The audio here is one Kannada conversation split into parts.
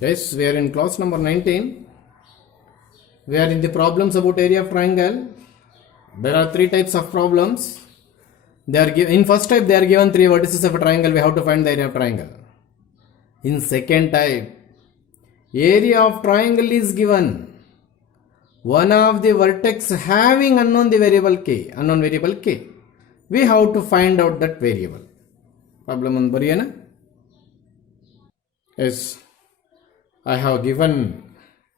Yes, we are in class number 19. We are in the problems about area of triangle. There are three types of problems. They are in first type they are given three vertices of a triangle. We have to find the area of triangle. In second type, area of triangle is given. One of the vertex having unknown variable k. We have to find out that variable. Problem on Bariana? Yes. I have given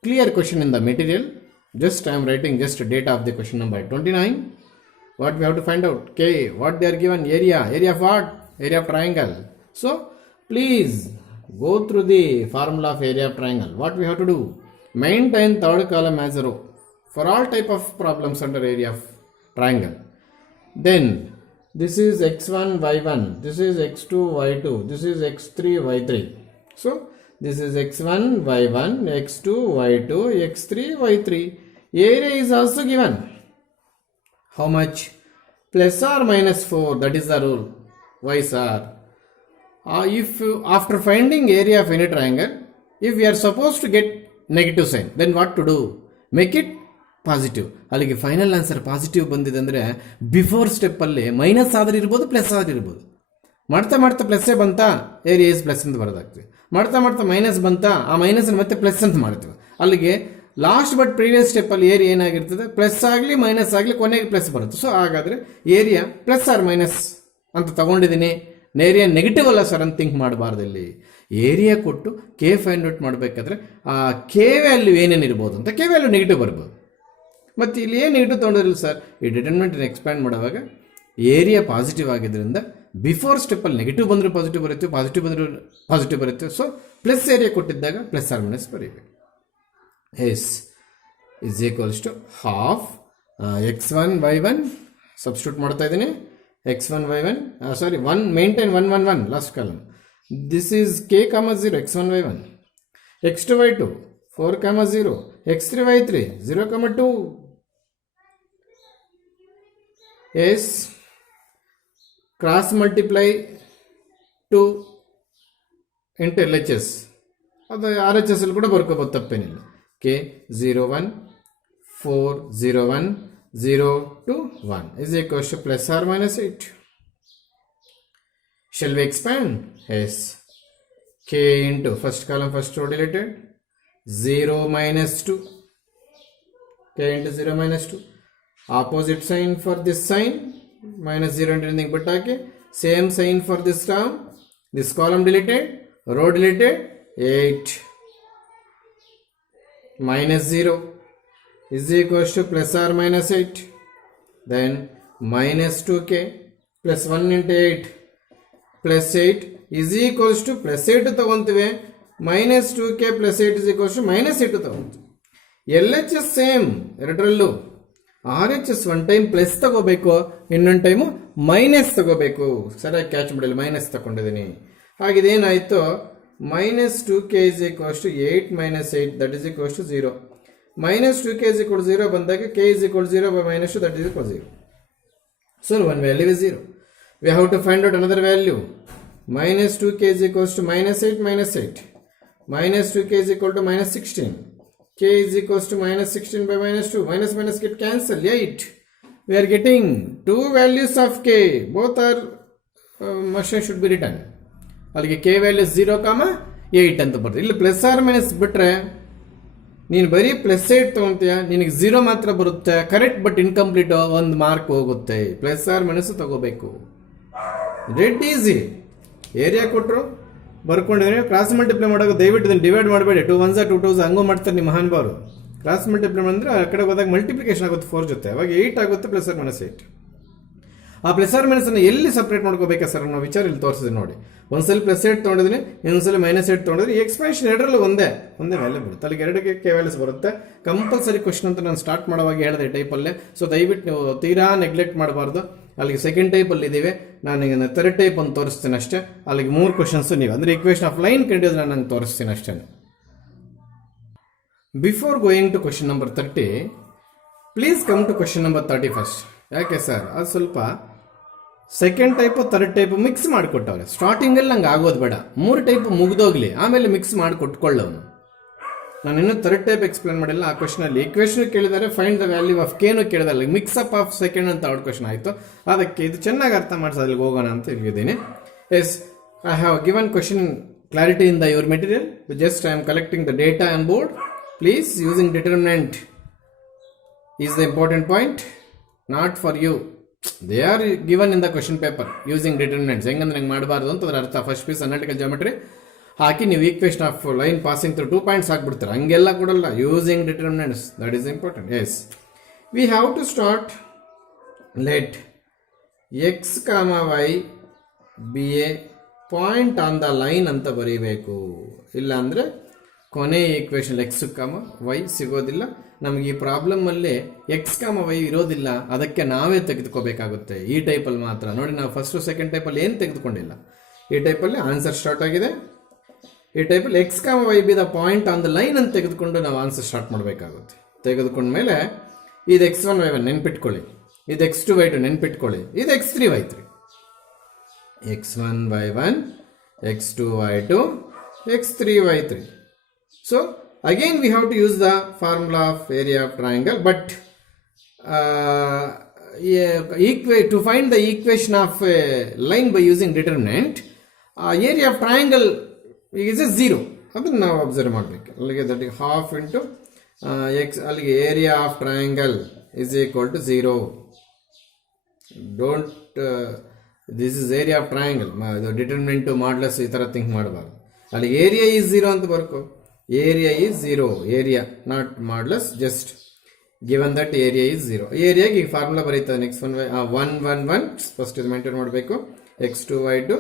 clear question in the material. Just I am writing just data of the question number 29. What we have to find out? K. What they are given? Area. Area of what? Area of triangle. So please go through the formula of area of triangle. What we have to do? Maintain third column as a row for all type of problems under area of triangle. Then this is x1 y1. This is x2 y2. This is x3 y3. So this is x1, y1, x2, y2, x3, y3. Area is also given. How much? Plus or minus 4. That is the rule. Why, sir? If after finding area of any triangle, if we are supposed to get negative sign, then what to do? Make it positive. ಅಲ್ಲಿಗೆ ಫೈನಲ್ ಆನ್ಸರ್ ಪಾಸಿಟಿವ್ ಬಂದಿದೆ ಅಂದರೆ ಬಿಫೋರ್ ಸ್ಟೆಪ್ಪಲ್ಲಿ ಮೈನಸ್ ಆದರೂ ಇರ್ಬೋದು, ಪ್ಲಸ್ ಆದರೂ ಇರ್ಬೋದು. ಮಾಡ್ತಾ ಮಾಡ್ತಾ ಪ್ಲಸ್ಸೇ ಬಂತಾ, ಏರಿಯಾ ಇಸ್ ಪ್ಲಸ್ ಅಂತ ಬರೋದಾಗ್ತೀವಿ. ಮಾಡ್ತಾ ಮಾಡ್ತಾ ಮೈನಸ್ ಬಂತಾ, ಆ ಮೈನಸ್ ಮತ್ತೆ ಪ್ಲಸ್ ಅಂತ ಮಾಡ್ತೀವಿ. ಅಲ್ಲಿಗೆ ಲಾಸ್ಟ್ ಬಟ್ ಪ್ರೀವಿಯಸ್ ಸ್ಟೆಪ್ಪಲ್ಲಿ ಏರಿಯಾ ಏನಾಗಿರ್ತದೆ, ಪ್ಲಸ್ ಆಗಲಿ ಮೈನಸ್ ಆಗಲಿ ಕೊನೆಗೆ ಪ್ಲಸ್ ಬರುತ್ತೆ. ಸೊ ಹಾಗಾದರೆ ಏರಿಯಾ ಪ್ಲಸ್ ಆರ್ ಮೈನಸ್ ಅಂತ ತಗೊಂಡಿದ್ದೀನಿ, ಏರಿಯಾ ನೆಗೆಟಿವ್ ಅಲ್ಲ ಸರ್ ಅಂತ ಥಿಂಕ್ ಮಾಡಬಾರ್ದು. ಇಲ್ಲಿ ಏರಿಯಾ ಕೊಟ್ಟು ಕೆ ಫೈಂಡ್ ಔಟ್ ಮಾಡಬೇಕಾದ್ರೆ ಆ ಕೆ ವ್ಯಾಲ್ಯೂ ಏನೇನಿರ್ಬೋದು ಅಂತ, ಕೆ ವ್ಯಾಲ್ಯೂ ನೆಗೆಟಿವ್ ಬರ್ಬೋದು. ಮತ್ತು ಇಲ್ಲಿ ಏನು ನೆಗೆಟಿವ್ ತೊಗೊಂಡಿರಲಿಲ್ಲ ಸರ್, ಈ ಡಿಟರ್ಮಿನೆಂಟ್ ಎಕ್ಸ್ಪ್ಯಾಂಡ್ ಮಾಡುವಾಗ ಏರಿಯಾ ಪಾಸಿಟಿವ್ ಆಗಿದ್ದರಿಂದ ಬಿಫೋರ್ ಸ್ಟೆಪ್ಪಲ್ಲಿ ನೆಗೆಟಿವ್ ಬಂದರೂ ಪಾಸಿಟಿವ್ ಬರುತ್ತೆ, ಪಾಸಿಟಿವ್ ಬಂದರೂ ಪಾಸಿಟಿವ್ ಬರುತ್ತೆ. ಸೊ ಪ್ಲಸ್ ಏರಿಯಾ ಕೊಟ್ಟಿದ್ದಾಗ ಪ್ಲಸ್ ಆರ್ ಮೈನಸ್ ಬರೀಬೇಕು. S is equals to half x1 y1 substitute ಮಾಡ್ತಾ ಇದ್ದೀನಿ. x1 y1 sorry 1 maintain 1 1 1 last column. This is k, 0 x1 y1, x2 y2 4, 0, x3 y3 0, 2. Yes, cross multiply 2 into LHS. ಅದು RHS ಅಲ್ಲಿ ಕೂಡ ಬರ್ಕೋಬೋದು, ತಪ್ಪೇನಿಲ್ಲ. k 0 1 4 0 1 0 2 1 is equals to plus or minus 8. Shall we expand? Yes. K into first column first row deleted, 0 minus 2. K into 0 minus 2. Opposite sign for this sign, minus 0 into anything but okay. Same sign for this term. This column deleted, row deleted, 8. Minus 0 is equals to plus or minus 8. Then minus 2k plus 1 into 8 plus 8 is equals to plus 8 ತಗೊಂತೀವಿ. minus 2k plus 8 is equals to minus 8 ತಗೊಂತೀವಿ. LHS same ಎರಡರಲ್ಲೂ. RHS ಒನ್ ಟೈಮ್ ಪ್ಲಸ್ ತಗೋಬೇಕು, ಇನ್ನೊಂದು ಟೈಮು ಮೈನಸ್ ತಗೋಬೇಕು. ಸರಿಯಾಗಿ ಕ್ಯಾಚ್ ಬಿಡಲಿ, ಮೈನಸ್ ತಗೊಂಡಿದ್ದೀನಿ. ಹಾಗಿದೇನಾಯಿತು, minus 2k is equals to 8 minus 8 that is equals to 0. minus 2k is equal to 0 ಬಂದಾಗ k is equal to 0 by minus 2 that is equal to 0. So one value is 0. We have to find out another value. minus 2k is equals to minus 8 minus 8. minus 2k is equal to minus 16. k is equals to minus 16 by minus 2. Minus minus get cancelled, 8. We are getting two values of k. Both are machine should be written. ಅಲ್ಲಿಗೆ ಕೆ ವ್ಯಾಲ್ಯೂ 0, 8 ಅಂತ ಬರ್ತದೆ. ಇಲ್ಲಿ ಪ್ಲಸ್ ಆರ್ ಮೈನಸ್ ಬಿಟ್ರೆ ನೀನು ಬರೀ ಪ್ಲಸ್ 8 ತೊಗೊತೀಯ, ನಿನಗೆ 0 ಮಾತ್ರ ಬರುತ್ತೆ. ಕರೆಕ್ಟ್ ಬಟ್ ಇನ್ಕಂಪ್ಲೀಟ್, ಒಂದು ಮಾರ್ಕ್ ಹೋಗುತ್ತೆ. ಪ್ಲಸ್ ಆರ್ ಮೈನಸ್ ತಗೋಬೇಕು. Red easy. ಏರಿಯಾ ಕೊಟ್ಟರು ಬರ್ಕೊಂಡಿದ್ರೆ ಕ್ರಾಸ್ ಮಲ್ಟಿಪ್ಲೈ ಮಾಡೋದು ದಯವಿಟ್ಟು ಇದನ್ನು ಡಿವೈಡ್ ಮಾಡಬೇಡಿ. 2 1s 2 2s ಹಂಗೂ ಮಾಡ್ತಾರೆ ನಿಮ್ಮ ಮಹಾನುಭಾವರು. ಕ್ರಾಸ್ ಮಲ್ಟಿಪ್ಲೈ ಅಂದರೆ ಆ ಕಡೆ ಹೋದಾಗ ಮಲ್ಟಿಪ್ಲಿಕೇಶನ್ ಆಗುತ್ತೆ 4 ಜೊತೆ, ಅವಾಗ 8 ಆಗುತ್ತೆ ಪ್ಲಸ್ ಆರ್ ಮೈನಸ್ 8. ಆ ಪ್ಲಸ್ ಆರ್ ಮೈನಸ್ ಅನ್ನು ಎಲ್ಲಿ ಸಪ್ರೇಟ್ ಮಾಡ್ಕೋಬೇಕಾ ಸರ್ ನಾವು ವಿಚಾರ ಇಲ್ಲಿ ತೋರಿಸಿದ್ವಿ ನೋಡಿ. ಒಂದ್ಸಲ ಪ್ಲಸ್ 8 ತೊಗೊಂಡಿದ್ದೀನಿ, ಇನ್ನೊಂದ್ಸಲ ಮೈನಸ್ 8 ತೊಗೊಂಡಿದ್ರೆ ಈ ಎಕ್ಸ್ಪ್ಯಾನ್ಷನ್ ಎರಡರಲ್ಲೂ ಒಂದೇ ವ್ಯಾಲ್ಯೂ ಬರುತ್ತೆ. ಅಲ್ಲಿಗೆ ಎರಡಕ್ಕೆ ಕೆ ವ್ಯಾಲ್ಯೂಸ್ ಬರುತ್ತೆ. ಕಂಪಲ್ಸರಿ ಕ್ವಶನ್ ಅಂತ ನಾನು ಸ್ಟಾರ್ಟ್ ಮಾಡುವಾಗ ಹೇಳಿದೆ ಟೈಪಲ್ಲೇ. ಸೊ ದಯವಿಟ್ಟು ನೀವು ತೀರಾ ನೆಗ್ಲೆಕ್ಟ್ ಮಾಡಬಾರ್ದು. ಅಲ್ಲಿಗೆ ಸೆಕೆಂಡ್ ಟೈಪಲ್ಲಿ ಇದ್ದೀವಿ, ನಾನು ಥರ್ಡ್ ಟೈಪ್ ಅಂತ ತೋರಿಸ್ತೀನಿ ಅಷ್ಟೇ. ಅಲ್ಲಿಗೆ 3 ಕ್ವಶನ್ಸು ನೀವು ಅಂದರೆ ಇಕ್ವೇಷನ್ ಆಫ್ ಲೈನ್ ಕಂಡಿದ್ದು ನಾನು ನಂಗೆ ತೋರಿಸ್ತೀನಿ ಅಷ್ಟೇ. Before going to question number 30, please come to question number 30 first. ಯಾಕೆ ಸರ್, ಅದು ಸ್ವಲ್ಪ second type third type mix ಮಾಡಿಕೊಟ್ಟವ್ರೆ. ಸ್ಟಾರ್ಟಿಂಗಲ್ಲಿ ನಂಗೆ ಆಗೋದು ಬೇಡ, 3 ಟೈಪ್ ಮುಗ್ದೋಗ್ಲಿ, ಆಮೇಲೆ ಮಿಕ್ಸ್ ಮಾಡಿ ಕೊಟ್ಕೊಳ್ಳೋನು. ನಾನು ಇನ್ನೂ ಥರ್ಡ್ ಟೈಪ್ ಎಕ್ಸ್ಪ್ಲೇನ್ ಮಾಡಿಲ್ಲ ಆ ಕ್ವಶನಲ್ಲಿ. ಈಕ್ವೇಷನ್ ಕೇಳಿದರೆ find the value of k ಕೇಳಿದಲ್ಲ, ಮಿಕ್ಸ್ ಅಪ್ ಆಫ್ ಸೆಕೆಂಡ್ ಅಂತ ಔಟ್ ಕ್ವಶನ್ ಆಯಿತು. ಅದಕ್ಕೆ ಇದು ಚೆನ್ನಾಗಿ ಅರ್ಥ ಮಾಡಿಸೋ ಅಲ್ಲಿಗೆ ಹೋಗೋಣ ಅಂತ ಹೇಳಿದ್ದೀನಿ. Yes, I have given question clarity in the your material. Just I am collecting the data on board. Please, using determinant is the important point, not for you. They are given in the question paper using determinants. ಹೆಂಗಂದ್ರೆ ನಂಗೆ ಮಾಡಬಾರ್ದು ಅಂತ ಅದರ ಅರ್ಥ. ಫಸ್ಟ್ ಪೀಸ್ ಅನಾಲಿಟಿಕಲ್ ಜಾಮೆಟ್ರಿ ಹಾಕಿ ನೀವು equation of line passing through 2 points ಹಾಕ್ಬಿಡ್ತಾರೆ. ಹಂಗೆಲ್ಲ ಕೊಡಲ್ಲ, using determinants, that is important. Yes, we have to start let x comma y be a point on the line ಅಂತ ಬರೀಬೇಕು. ಇಲ್ಲ ಅಂದರೆ ಕೊನೆ ಈಕ್ವೇಷನ್ ಎಕ್ಸ್ ಕಾಮ ವೈ ಸಿಗೋದಿಲ್ಲ ನಮಗೆ. ಈ ಪ್ರಾಬ್ಲಮಲ್ಲಿ ಎಕ್ಸ್ ಕಾಮ ವೈ ಇರೋದಿಲ್ಲ, ಅದಕ್ಕೆ ನಾವೇ ತೆಗೆದುಕೋಬೇಕಾಗುತ್ತೆ ಈ ಟೈಪಲ್ಲಿ ಮಾತ್ರ. ನೋಡಿ, ನಾವು ಫಸ್ಟು ಸೆಕೆಂಡ್ ಟೈಪಲ್ಲಿ ಏನು ತೆಗೆದುಕೊಂಡಿಲ್ಲ. ಈ ಟೈಪಲ್ಲಿ ಆನ್ಸರ್ ಸ್ಟಾರ್ಟ್ ಆಗಿದೆ. ಈ ಟೈಪಲ್ಲಿ x comma y be the point on the line ಅಂತ ತೆಗೆದುಕೊಂಡು ನಾವು ಆನ್ಸರ್ ಸ್ಟಾರ್ಟ್ ಮಾಡಬೇಕಾಗುತ್ತೆ. ತೆಗೆದುಕೊಂಡ್ಮೇಲೆ ಇದು x1 y1 ನೆನ್ಪಿಟ್ಕೊಳ್ಳಿ, ಇದು x2 y2 ನೆನ್ಪಿಟ್ಕೊಳ್ಳಿ, ಇದು x3 y3. x1 y1, x2 y2, x3 y3. So again we have to use the formula of area of triangle, but to find the equation of a line by using determinant, area of triangle is a 0. ಅದನ್ನು ನಾವು ಅಬ್ಸರ್ವ್ ಮಾಡಬೇಕು. ಅಲ್ಲಿಗೆ ದಟ್ ಹಾಫ್ ಇಂಟು ಎಕ್ಸ್, ಅಲ್ಲಿಗೆ area of triangle is equal to 0. Don't this is area of triangle, determinant modulus ಈ ಥರ ಥಿಂಕ್ ಮಾಡಬಾರ್ದು. ಅಲ್ಲಿ ಏರಿಯಾ ಈಸ್ 0 ಅಂತ ಬರ್ಕೋ. Area is 0, area not modulus, just given that area is 0. ಏರಿಯಾಗೆ ಈಗ ಫಾರ್ಮುಲಾ ಬರೀತಾರೆ. x1 1 1 1 ಫಸ್ಟ್ ಇದು ಮೇಂಟೈನ್ ಮಾಡಬೇಕು. x2 y2,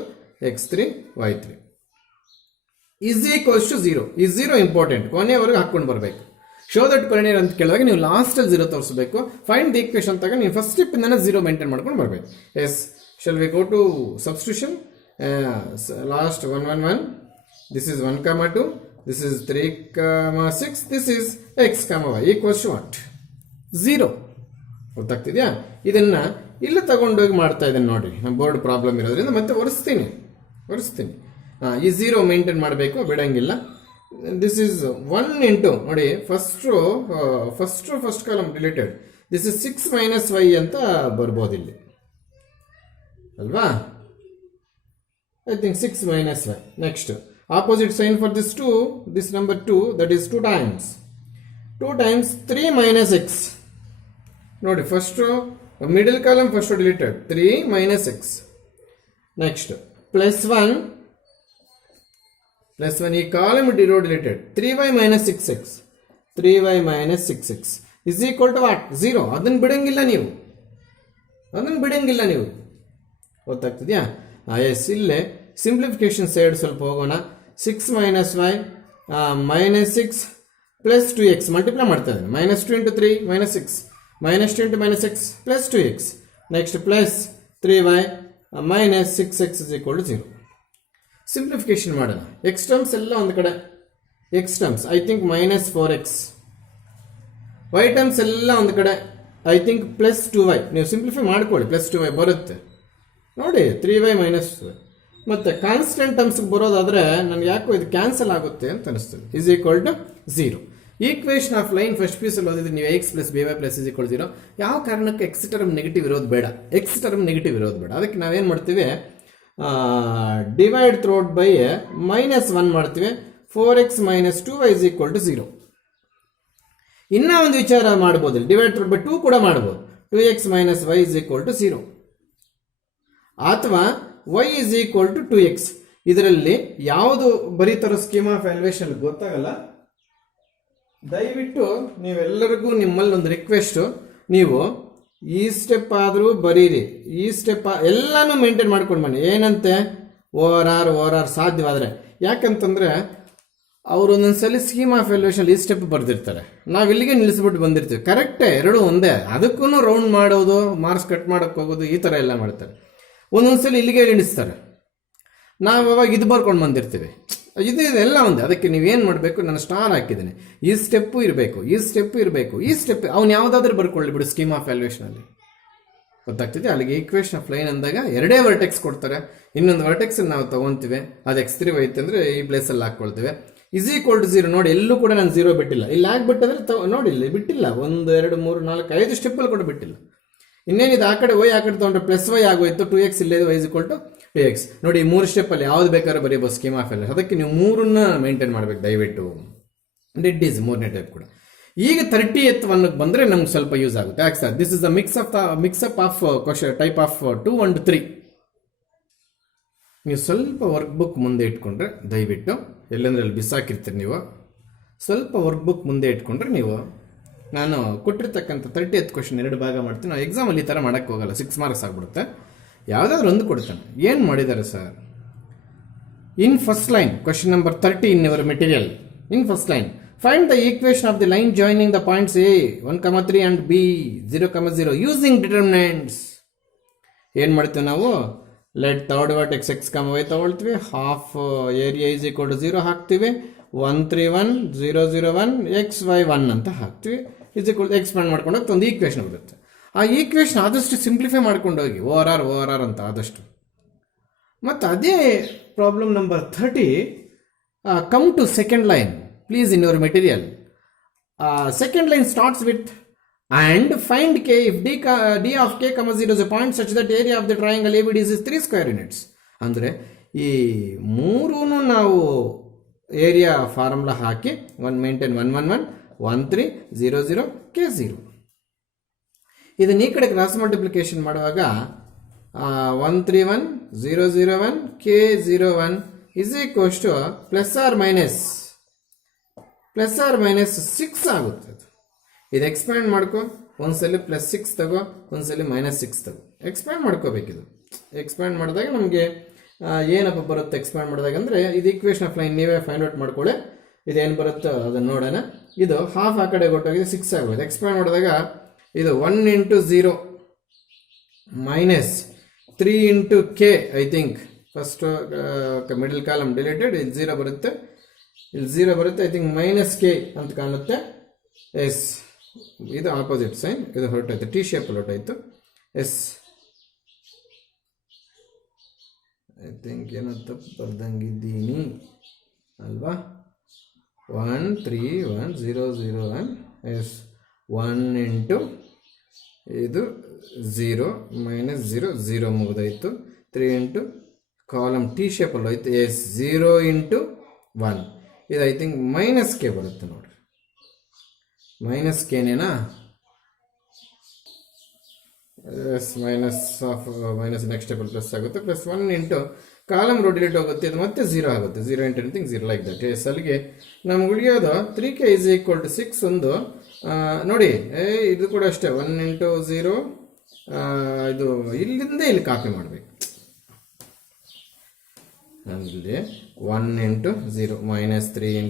x3 y3 is equals to 0. ಈ 0 ಇಂಪಾರ್ಟೆಂಟ್, ಕೊನೆಯವರೆಗೂ ಹಾಕ್ಕೊಂಡು ಬರಬೇಕು. ಶೋ ದಟ್ ಕೊನೆಯರ್ ಅಂತ ಕೇಳಿದಾಗ ನೀವು ಲಾಸ್ಟಲ್ಲಿ 0 ತೋರಿಸಬೇಕು. ಫೈಂಡ್ ದ ಈಕ್ವೇಷನ್ ತಗ ನೀವು ಫಸ್ಟ್ ಸ್ಟೆಪ್ಪಿಂದ 0 ಮೇಂಟೈನ್ ಮಾಡ್ಕೊಂಡು ಬರಬೇಕು. Yes, shall we go to substitution. Last 1 1 1, this is 1 2, this is 3 6, this is x y equals to what? 0. ಗೊತ್ತಾಗ್ತಿದ್ಯಾ? ಇದನ್ನ ಇಲ್ಲಿ ತಗೊಂಡೋಗಿ ಮಾಡ್ತಾ ಇದ್ದೇನೆ ನೋಡಿ. ನಮ್ಮ ಬೋರ್ಡ್ ಪ್ರಾಬ್ಲಮ್ ಇರೋದ್ರಿಂದ ಮತ್ತೆ ಒರೆಸ್ತೀನಿ. ಈ 0 ಮೇಂಟೈನ್ ಮಾಡಬೇಕು, ಬಿಡಂಗಿಲ್ಲ. ದಿಸ್ ಇಸ್ 1 ಇಂಟು ನೋಡಿ, first column deleted. This is 6 minus y ಅಂತ ಬರ್ಬೋದು ಇಲ್ಲಿ ಅಲ್ವಾ? I think 6 minus y. Next opposite sign for this 2, this number 2, that is 2 times 3 minus x. ನೋಡಿ, first middle column first deleted, 3 minus x. Next plus 1 ಈ column deleted, 3y minus 6x, 3y minus 6x is equal to what? 0. ಅದನ್ನು ಬಿಡಂಗಿಲ್ಲ ನೀವು. ಗೊತ್ತಾಗ್ತಿದ್ಯಾ? ಎಸ್, ಇಲ್ಲೇ ಸಿಂಪ್ಲಿಫಿಕೇಶನ್ ಸೈಡ್ ಸ್ವಲ್ಪ ಹೋಗೋಣ. 6 minus y minus 6 plus 2x multiply ಮಾಡ್ತಾ ಇದ್ದೀನಿ. minus 2 into 3 minus 6, minus 2 into minus x plus 2x. Next plus 3y minus 6x is equal to 0. Simplification ಮಾಡೋಣ. ಎಕ್ಸ್ ಟರ್ಮ್ಸ್ ಎಲ್ಲ ಒಂದು ಕಡೆ, X terms I think minus 4x, y terms ಎಲ್ಲ ಒಂದು ಕಡೆ, ಐ ಥಿಂಕ್ ಪ್ಲಸ್ 2y. ನೀವು ಸಿಂಪ್ಲಿಫೈ ಮಾಡ್ಕೊಳ್ಳಿ, ಪ್ಲಸ್ 2y ಬರುತ್ತೆ ನೋಡಿ. 3y minus 2y. ಮತ್ತೆ ಕಾನ್ಸ್ಟೆಂಟ್ ಟರ್ಮ್ಸ್ಗೆ ಬರೋದಾದ್ರೆ ನನಗೆ ಯಾಕೋ ಇದು ಕ್ಯಾನ್ಸಲ್ ಆಗುತ್ತೆ ಅಂತ ಅನಿಸ್ತದೆ. Is equal to 0. Equation of line first ಪೀಸಲ್ಲಿ ಓದಿದ್ರೆ ನೀವು x plus by plus is equal 0. ಯಾವ ಕಾರಣಕ್ಕೆ ಎಕ್ಸ್ ಟರ್ಮ್ ನೆಗೆಟಿವ್ ಇರೋದು ಬೇಡ, ಅದಕ್ಕೆ ನಾವೇನು ಮಾಡ್ತೀವಿ, ಡಿವೈಡ್ ಥ್ರೋಟ್ ಬೈ -1 ಮಾಡ್ತೀವಿ. 4x minus 2y is equal to 0. ಇನ್ನೂ ಒಂದು ವಿಚಾರ ಮಾಡ್ಬೋದು, ಡಿವೈಡ್ ಥ್ರೋಟ್ ಬೈ 2 ಕೂಡ ಮಾಡ್ಬೋದು. 2x minus y is equal to 0. ಅಥವಾ y is equal to 2x. ಇದರಲ್ಲಿ ಯಾವುದು ಬರೀತಾರೋ ಸ್ಕೀಮ್ ಆಫ್ ವ್ಯಾಲ್ಯೂಯೇಷನ್ ಗೊತ್ತಾಗಲ್ಲ. ದಯವಿಟ್ಟು ನೀವೆಲ್ಲರಿಗೂ ನಿಮ್ಮಲ್ಲಿ ಒಂದು ರಿಕ್ವೆಸ್ಟು, ನೀವು ಈ ಸ್ಟೆಪ್ ಆದರೂ ಬರೀರಿ, ಈ ಸ್ಟೆಪ್ ಎಲ್ಲಾನು ಮೇಂಟೈನ್ ಮಾಡ್ಕೊಂಡು ಬನ್ನಿ. ಏನಂತೆ, ಓವರ್ ಆರ್ ಸಾಧ್ಯವಾದರೆ. ಯಾಕಂತಂದರೆ ಅವರು ಒಂದೊಂದ್ಸಲಿ ಸ್ಕೀಮ್ ಆಫ್ ವ್ಯಾಲ್ಯೂಯೇಷನ್ ಈ ಸ್ಟೆಪ್ ಬರೆದಿರ್ತಾರೆ, ನಾವು ಇಲ್ಲಿಗೆ ನಿಲ್ಲಿಸ್ಬಿಟ್ಟು ಬಂದಿರ್ತೀವಿ. ಕರೆಕ್ಟೇ, ಎರಡೂ ಒಂದೇ. ಅದಕ್ಕೂ ರೌಂಡ್ ಮಾಡೋದು, ಮಾರ್ಕ್ಸ್ ಕಟ್ ಮಾಡೋಕ್ಕೆ ಹೋಗೋದು, ಈ ಥರ ಎಲ್ಲ ಮಾಡ್ತಾರೆ. ಒಂದೊಂದ್ಸಲಿ ಇಲ್ಲಿಗೆ ನಿಲ್ಲಿಸ್ತಾರೆ, ನಾವು ಅವಾಗ ಇದು ಬರ್ಕೊಂಡು ಬಂದಿರ್ತೀವಿ. ಇದೆಲ್ಲ ಒಂದೇ. ಅದಕ್ಕೆ ನೀವೇನು ಮಾಡಬೇಕು, ನಾನು ಸ್ಟಾರ್ ಹಾಕಿದ್ದೀನಿ, ಈ ಸ್ಟೆಪ್ಪು ಇರಬೇಕು, ಈ ಸ್ಟೆಪ್ ಅವ್ನು ಯಾವುದಾದ್ರೂ ಬರ್ಕೊಳ್ಳಿ ಬಿಡು ಸ್ಕೀಮ್ ಆಫ್ ವ್ಯಾಲ್ಯೂಯೇಷನಲ್ಲಿ. ಗೊತ್ತಾಗ್ತಿದೆ. ಅಲ್ಲಿಗೆ ಈಕ್ವೇಷನ್ ಆಫ್ ಲೈನ್ ಅಂದಾಗ ಎರಡೇ ವರ್ಟೆಕ್ಸ್ ಕೊಡ್ತಾರೆ, ಇನ್ನೊಂದು ವರ್ಟೆಕ್ಸ್ ನಾವು ತೊಗೊತೀವಿ, ಅದು x3 ಐತೆ ಅಂದರೆ ಈ ಪ್ಲೇಸಲ್ಲಿ ಹಾಕ್ಕೊಳ್ತೀವಿ. Is equal to 0. ನೋಡಿ ಎಲ್ಲೂ ಕೂಡ ನಾನು 0 ಬಿಟ್ಟಿಲ್ಲ. ಇಲ್ಲಿ ಹಾಕ್ಬಿಟ್ಟಂದ್ರೆ ನೋಡಿ ಇಲ್ಲಿ ಬಿಟ್ಟಿಲ್ಲ, 1 2 3 4 5 ಸ್ಟೆಪ್ಪಲ್ಲಿ ಕೂಡ ಬಿಟ್ಟಿಲ್ಲ. ಇನ್ನೇನಿದೆ ಆ ಕಡೆ y ಆ ಕಡೆ ತೊಗೊಂಡ್ರೆ ಪ್ಲಸ್ y ಆಗೋಯ್ತು, 2x ಇಲ್ಲೇ y is equal to 2x. ನೋಡಿ ಈ 3 ಸ್ಟೆಪ್ಪಲ್ಲಿ ಯಾವ್ದು ಬೇಕಾದ್ರೂ ಬರೀಬೋದು ಸ್ಕೀಮ್ ಆಫ್ ಎಲ್ಲ. ಅದಕ್ಕೆ ನೀವು 3ನ್ನ ಮೇಂಟೈನ್ ಮಾಡ್ಬೇಕು ದಯವಿಟ್ಟು. ಡೆಡ್ ಈಸ್ 3ನೇ ಟೈಪ್ ಕೂಡ. ಈಗ 30th ಒನ್ಗೆ ಬಂದರೆ ನಮ್ಗೆ ಸ್ವಲ್ಪ ಯೂಸ್ ಆಗುತ್ತೆ. ಯಾಕೆ sir? This is the mix-up of question type of 2 and 3. ನೀವು ಸ್ವಲ್ಪ ವರ್ಕ್ ಬುಕ್ ಮುಂದೆ ಇಟ್ಕೊಂಡ್ರೆ ದಯವಿಟ್ಟು, ಎಲ್ಲಂದ್ರೆ ಅಲ್ಲಿ ಬಿಸಾಕಿರ್ತೀರಿ ನೀವು, ಸ್ವಲ್ಪ ವರ್ಕ್ ಬುಕ್ ಮುಂದೆ ಇಟ್ಕೊಂಡ್ರೆ ನೀವು, ನಾನು ಕೊಟ್ಟಿರ್ತಕ್ಕಂಥ 30th ಕ್ವಶನ್ 2 ಭಾಗ ಮಾಡ್ತೀನಿ. ನಾವು ಎಕ್ಸಾಮಲ್ಲಿ ಈ ಥರ ಮಾಡೋಕ್ಕೆ ಹೋಗಲ್ಲ, 6 ಮಾರ್ಕ್ಸ್ ಆಗಿಬಿಡುತ್ತೆ. ಯಾವುದಾದ್ರೂ ಒಂದು ಕೊಡ್ತಾನೆ. ಏನು ಮಾಡಿದ್ದಾರೆ sir? In first line question number 30 in your material. In first line find the equation of the line joining the points A 1, 3 and B 0, 0 using determinants. ಏನು ಮಾಡ್ತೀವಿ ನಾವು? Let third vertex x, y ತಗೊಳ್ತೀವಿ, half area is equal to 0 ಹಾಕ್ತೀವಿ, 1 3 1 0 0 1 x y 1 ಅಂತ ಹಾಕ್ತೀವಿ, ಈಸ್ ಈಕ್ವಲ್ ಎಕ್ಸ್ಪ್ಯಾಂಡ್ ಮಾಡ್ಕೊಂಡೋಗಿ ಒಂದು ಈಕ್ವೇಷನ್ ಬರುತ್ತೆ. ಆ ಈಕ್ವೇಷನ್ ಆದಷ್ಟು ಸಿಂಪ್ಲಿಫೈ ಮಾಡ್ಕೊಂಡು ಹೋಗಿ, ಓ ಆರ್ ಆರ್ ಅಂತ ಆದಷ್ಟು. ಮತ್ತು ಅದೇ problem number 30, come to second line. Please in your material, second line starts with and find k if d of k, 0 is a point such that area of the triangle ABD is 3 square units. ಅಂದರೆ ಈ ಮೂರೂ ನಾವು ಏರಿಯಾ ಫಾರ್ಮುಲಾ ಹಾಕಿ 1 ಮೇಂಟೈನ್ 1 1 1 1 3 0 0 k 0. ಇದನ್ನ ಈ ಕಡೆ ಕ್ರಾಸ್ ಮಲ್ಟಿಪ್ಲಿಕೇಶನ್ ಮಾಡುವಾಗ 1 3 1 0 0 1 k 0 1 is equals to plus R minus 6 ಆಗುತ್ತೆ. ಇದು ಎಕ್ಸ್ಪ್ಯಾಂಡ್ ಮಾಡ್ಕೊ, ಒಂದ್ಸಲಿ +6 ತಗೋ, ಒಂದ್ಸಲಿ -6 ತಗೋ. ಎಕ್ಸ್ಪ್ಯಾಂಡ್ ಮಾಡ್ಕೋಬೇಕಿದು. ಎಕ್ಸ್ಪ್ಯಾಂಡ್ ಮಾಡಿದಾಗ ನಮಗೆ ಏನಪ್ಪ ಬರುತ್ತೆ? ಎಕ್ಸ್ಪ್ಯಾಂಡ್ ಮಾಡಿದಾಗ ಅಂದರೆ ಇದು ಈಕ್ವೇಷನ್ ಆಫ್ ಲೈನ್ ನೀವೇ ಫೈಂಡ್ ಔಟ್ ಮಾಡ್ಕೊಳ್ಳಿ. ಇದೇನು ಬರುತ್ತೋ ಅದನ್ನು ನೋಡೋಣ. ಇದು ಹಾಫ್ ಆ ಕಡೆ ಕೊಟ್ಟೋಗಿದೆ, 6 ಆಗೋದು. ಎಕ್ಸ್ಪ್ಯಾಂಡ್ ಮಾಡಿದಾಗ ಇದು 1 × 0 -3 × k, I think first middle column deleted, ಇಲ್ಲಿ 0 ಬರುತ್ತೆ, ಇಲ್ಲಿ 0 ಬರುತ್ತೆ, ಐ ಥಿಂಕ್ -k ಅಂತ ಕಾಣುತ್ತೆ. ಎಸ್, ಇದು ಆಪೋಸಿಟ್ ಸೈನ್, ಇದು ಹೊರಟಾಯ್ತು, ಟಿ ಶೇಪಲ್ಲಿ ಹೊರಟಾಯ್ತು. ಎಸ್, ಐ ಥಿಂಕ್ ಏನೋ ತಪ್ಪು ಬರ್ದಂಗಿದ್ದೀನಿ ಅಲ್ವಾ? 1 3 1 0 0 1 ಎಸ್, 1 × ಇದು 0 -0 0 ಮುಗಿದಾಯಿತು. 3 × ಕಾಲಮ್ ಟಿ ಶೇಪಲ್ಲಿ ಹೋಯ್ತು. ಎಸ್, 0 × 1 ಇದು ಐ ಥಿಂಕ್ -k ಬರುತ್ತೆ ನೋಡ್ರಿ. -kನೇನಾ? ಎಸ್, ಮೈನಸ್ ನೆಕ್ಸ್ಟ್ ಸ್ಟೆಪಲ್ ಪ್ಲಸ್ ಆಗುತ್ತೆ. +1 × ಕಾಲಮ್ ರೋ ಡಿಲೀಟ್ ಹೋಗುತ್ತೆ, ಇದು ಮತ್ತೆ 0 ಆಗುತ್ತೆ. 0 × ಎನಿಥಿಂಗ್ 0 ಲೈಕ್ ದಟ್. ಎಸ್, ಅಲ್ಲಿಗೆ ನಮ್ಗೆ ಉಳಿಯೋದು 3k = 6. ಒಂದು ನೋಡಿ, ಇದು ಕೂಡ ಅಷ್ಟೇ, 1 × 0, ಇದು ಇಲ್ಲಿಂದ ಇಲ್ಲಿ ಕಾಪಿ ಮಾಡಬೇಕು. ಇಲ್ಲಿ 1 × 0 -3 ×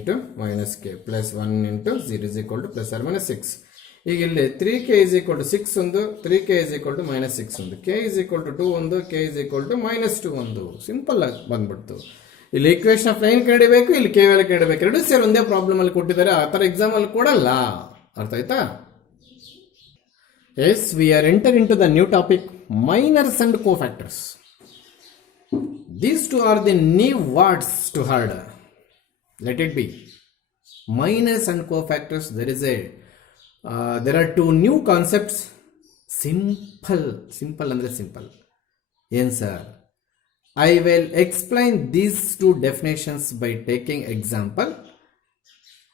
-k +1 × 0 is equal to +or-6. ಈಗ ಇಲ್ಲಿ 3k = 6 ಒಂದು, 3k = -6 ಒಂದು, k = 2 ಒಂದು, k = -2 ಒಂದು. ಸಿಂಪಲ್ ಆಗಿ ಬಂದ್ಬಿಡ್ತು. ಇಲ್ಲಿ ಈಕ್ವೇಷನ್ ಆಫ್ ಲೈನ್ ಕಂಡಿಬೇಕು, ಇಲ್ಲಿ ಕೆ ವ್ಯಾಲ್ಯೂ ಕಂಡಿಬೇಕು. ಎರಡು ಸೇರಿ ಒಂದೇ ಪ್ರಾಬ್ಲಮ್ ಅಲ್ಲಿ ಕೊಟ್ಟಿದ್ದಾರೆ. ಆ ಥರ ಎಕ್ಸಾಮ್ ಅಲ್ಲಿ ಕೊಡಲ್ಲ. ಅರ್ಥ ಆಯ್ತಾ? Yes, we are enter in to the new topic, minors and cofactors. These two are the new words to heard. Let it be. Minors and cofactors. There are two new concepts. Simple andre simple. Yes sir. I will explain these two definitions by taking example.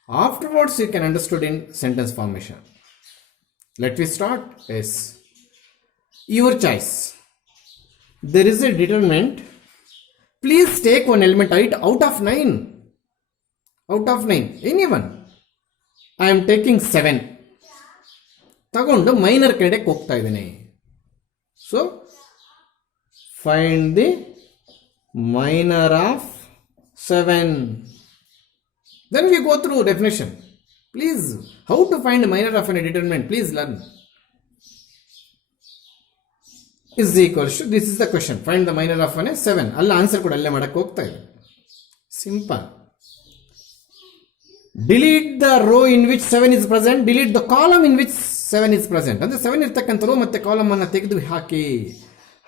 Afterwards you can understood in sentence formation. Let me start. Yes. Your choice. There is a determinant. Please take one element out of 9. Out of 9. Anyone. I am taking 7. ತಗೊಂಡು ಮೈನರ್ ಕಡೆಗೆ ಹೋಗ್ತಾ ಇದ್ದೀನಿ. So find the minor of 7. Then we go through definition. Please, how to find minor of a determinant? Please learn. Is equals to, this is the question, find the minor of 7. ಅಲ್ಲ ಆನ್ಸರ್ ಕೂಡ ಅಲ್ಲೇ ಮಾಡಕ್ಕೆ ಹೋಗ್ತಾ ಇದೆ. Simple. Delete the rho in which 7 is present, delete the column in which 7 is present ಅಂದರೆ 7 ಇರ್ತಕ್ಕಂಥ ರೋ ಮತ್ತು ಕಾಲಮನ್ನು ತೆಗೆದು ಹಾಕಿ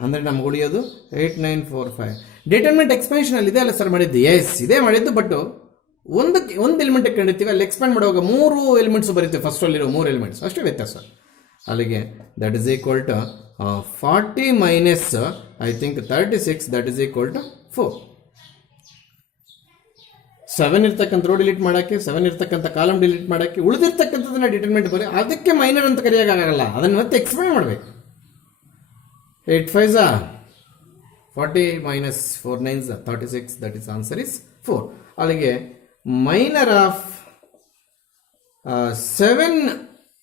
ಅಂದರೆ ನಮ್ಗೆ ಉಳಿಯೋದು 8 9 4 5. ಡಿಟರ್ಮೆಂಟ್ ಎಕ್ಸ್ಪೆನ್ಷನಲ್ಲಿ ಇದೆ ಅಲ್ಲ ಸರ್ ಮಾಡಿದ್ದು? ಎಸ್ ಇದೇ ಮಾಡಿದ್ದು, ಬಟ್ ಒಂದು ಎಲಿಮೆಂಟ್ ಕಂಡಿರ್ತೀವಿ, ಅಲ್ಲಿ ಎಕ್ಸ್ಪ್ಯಾಂಡ್ ಮಾಡುವಾಗ 3 ಎಲಿಮೆಂಟ್ಸ್ ಬರುತ್ತೆ, ಫಸ್ಟಲ್ಲಿರೋ 3 ಎಲಿಮೆಂಟ್ಸ್ ಅಷ್ಟೇ ವ್ಯತ್ಯಾಸ. ಅಲ್ಲಿಗೆ that is equal to 40 minus I think 36, that is equal to 4. 7 ಇರ್ತಕ್ಕಂಥ ರೋ ಡಿಲೀಟ್ ಮಾಡೋಕ್ಕೆ, 7 ಇರ್ತಕ್ಕಂಥ ಕಾಲಮ್ ಡಿಲೀಟ್ ಮಾಡೋಕ್ಕೆ, ಉಳಿದಿರ್ತಕ್ಕಂಥದ್ದನ್ನ ಡಿಟರ್ಮೆಂಟ್ ಬರೀ ಅದಕ್ಕೆ ಮೈನರ್ ಅಂತ ಕರೆಯೋಕ್ಕಾಗಲ್ಲ, ಅದನ್ನು ಮತ್ತೆ ಎಕ್ಸ್ಪ್ಯಾಂಡ್ ಮಾಡಬೇಕು. 8 5s 40 minus 4 9s 36, that is answer is 4. ಅಲ್ಲಿಗೆ ಮೈನರ್ ಆಫ್ 7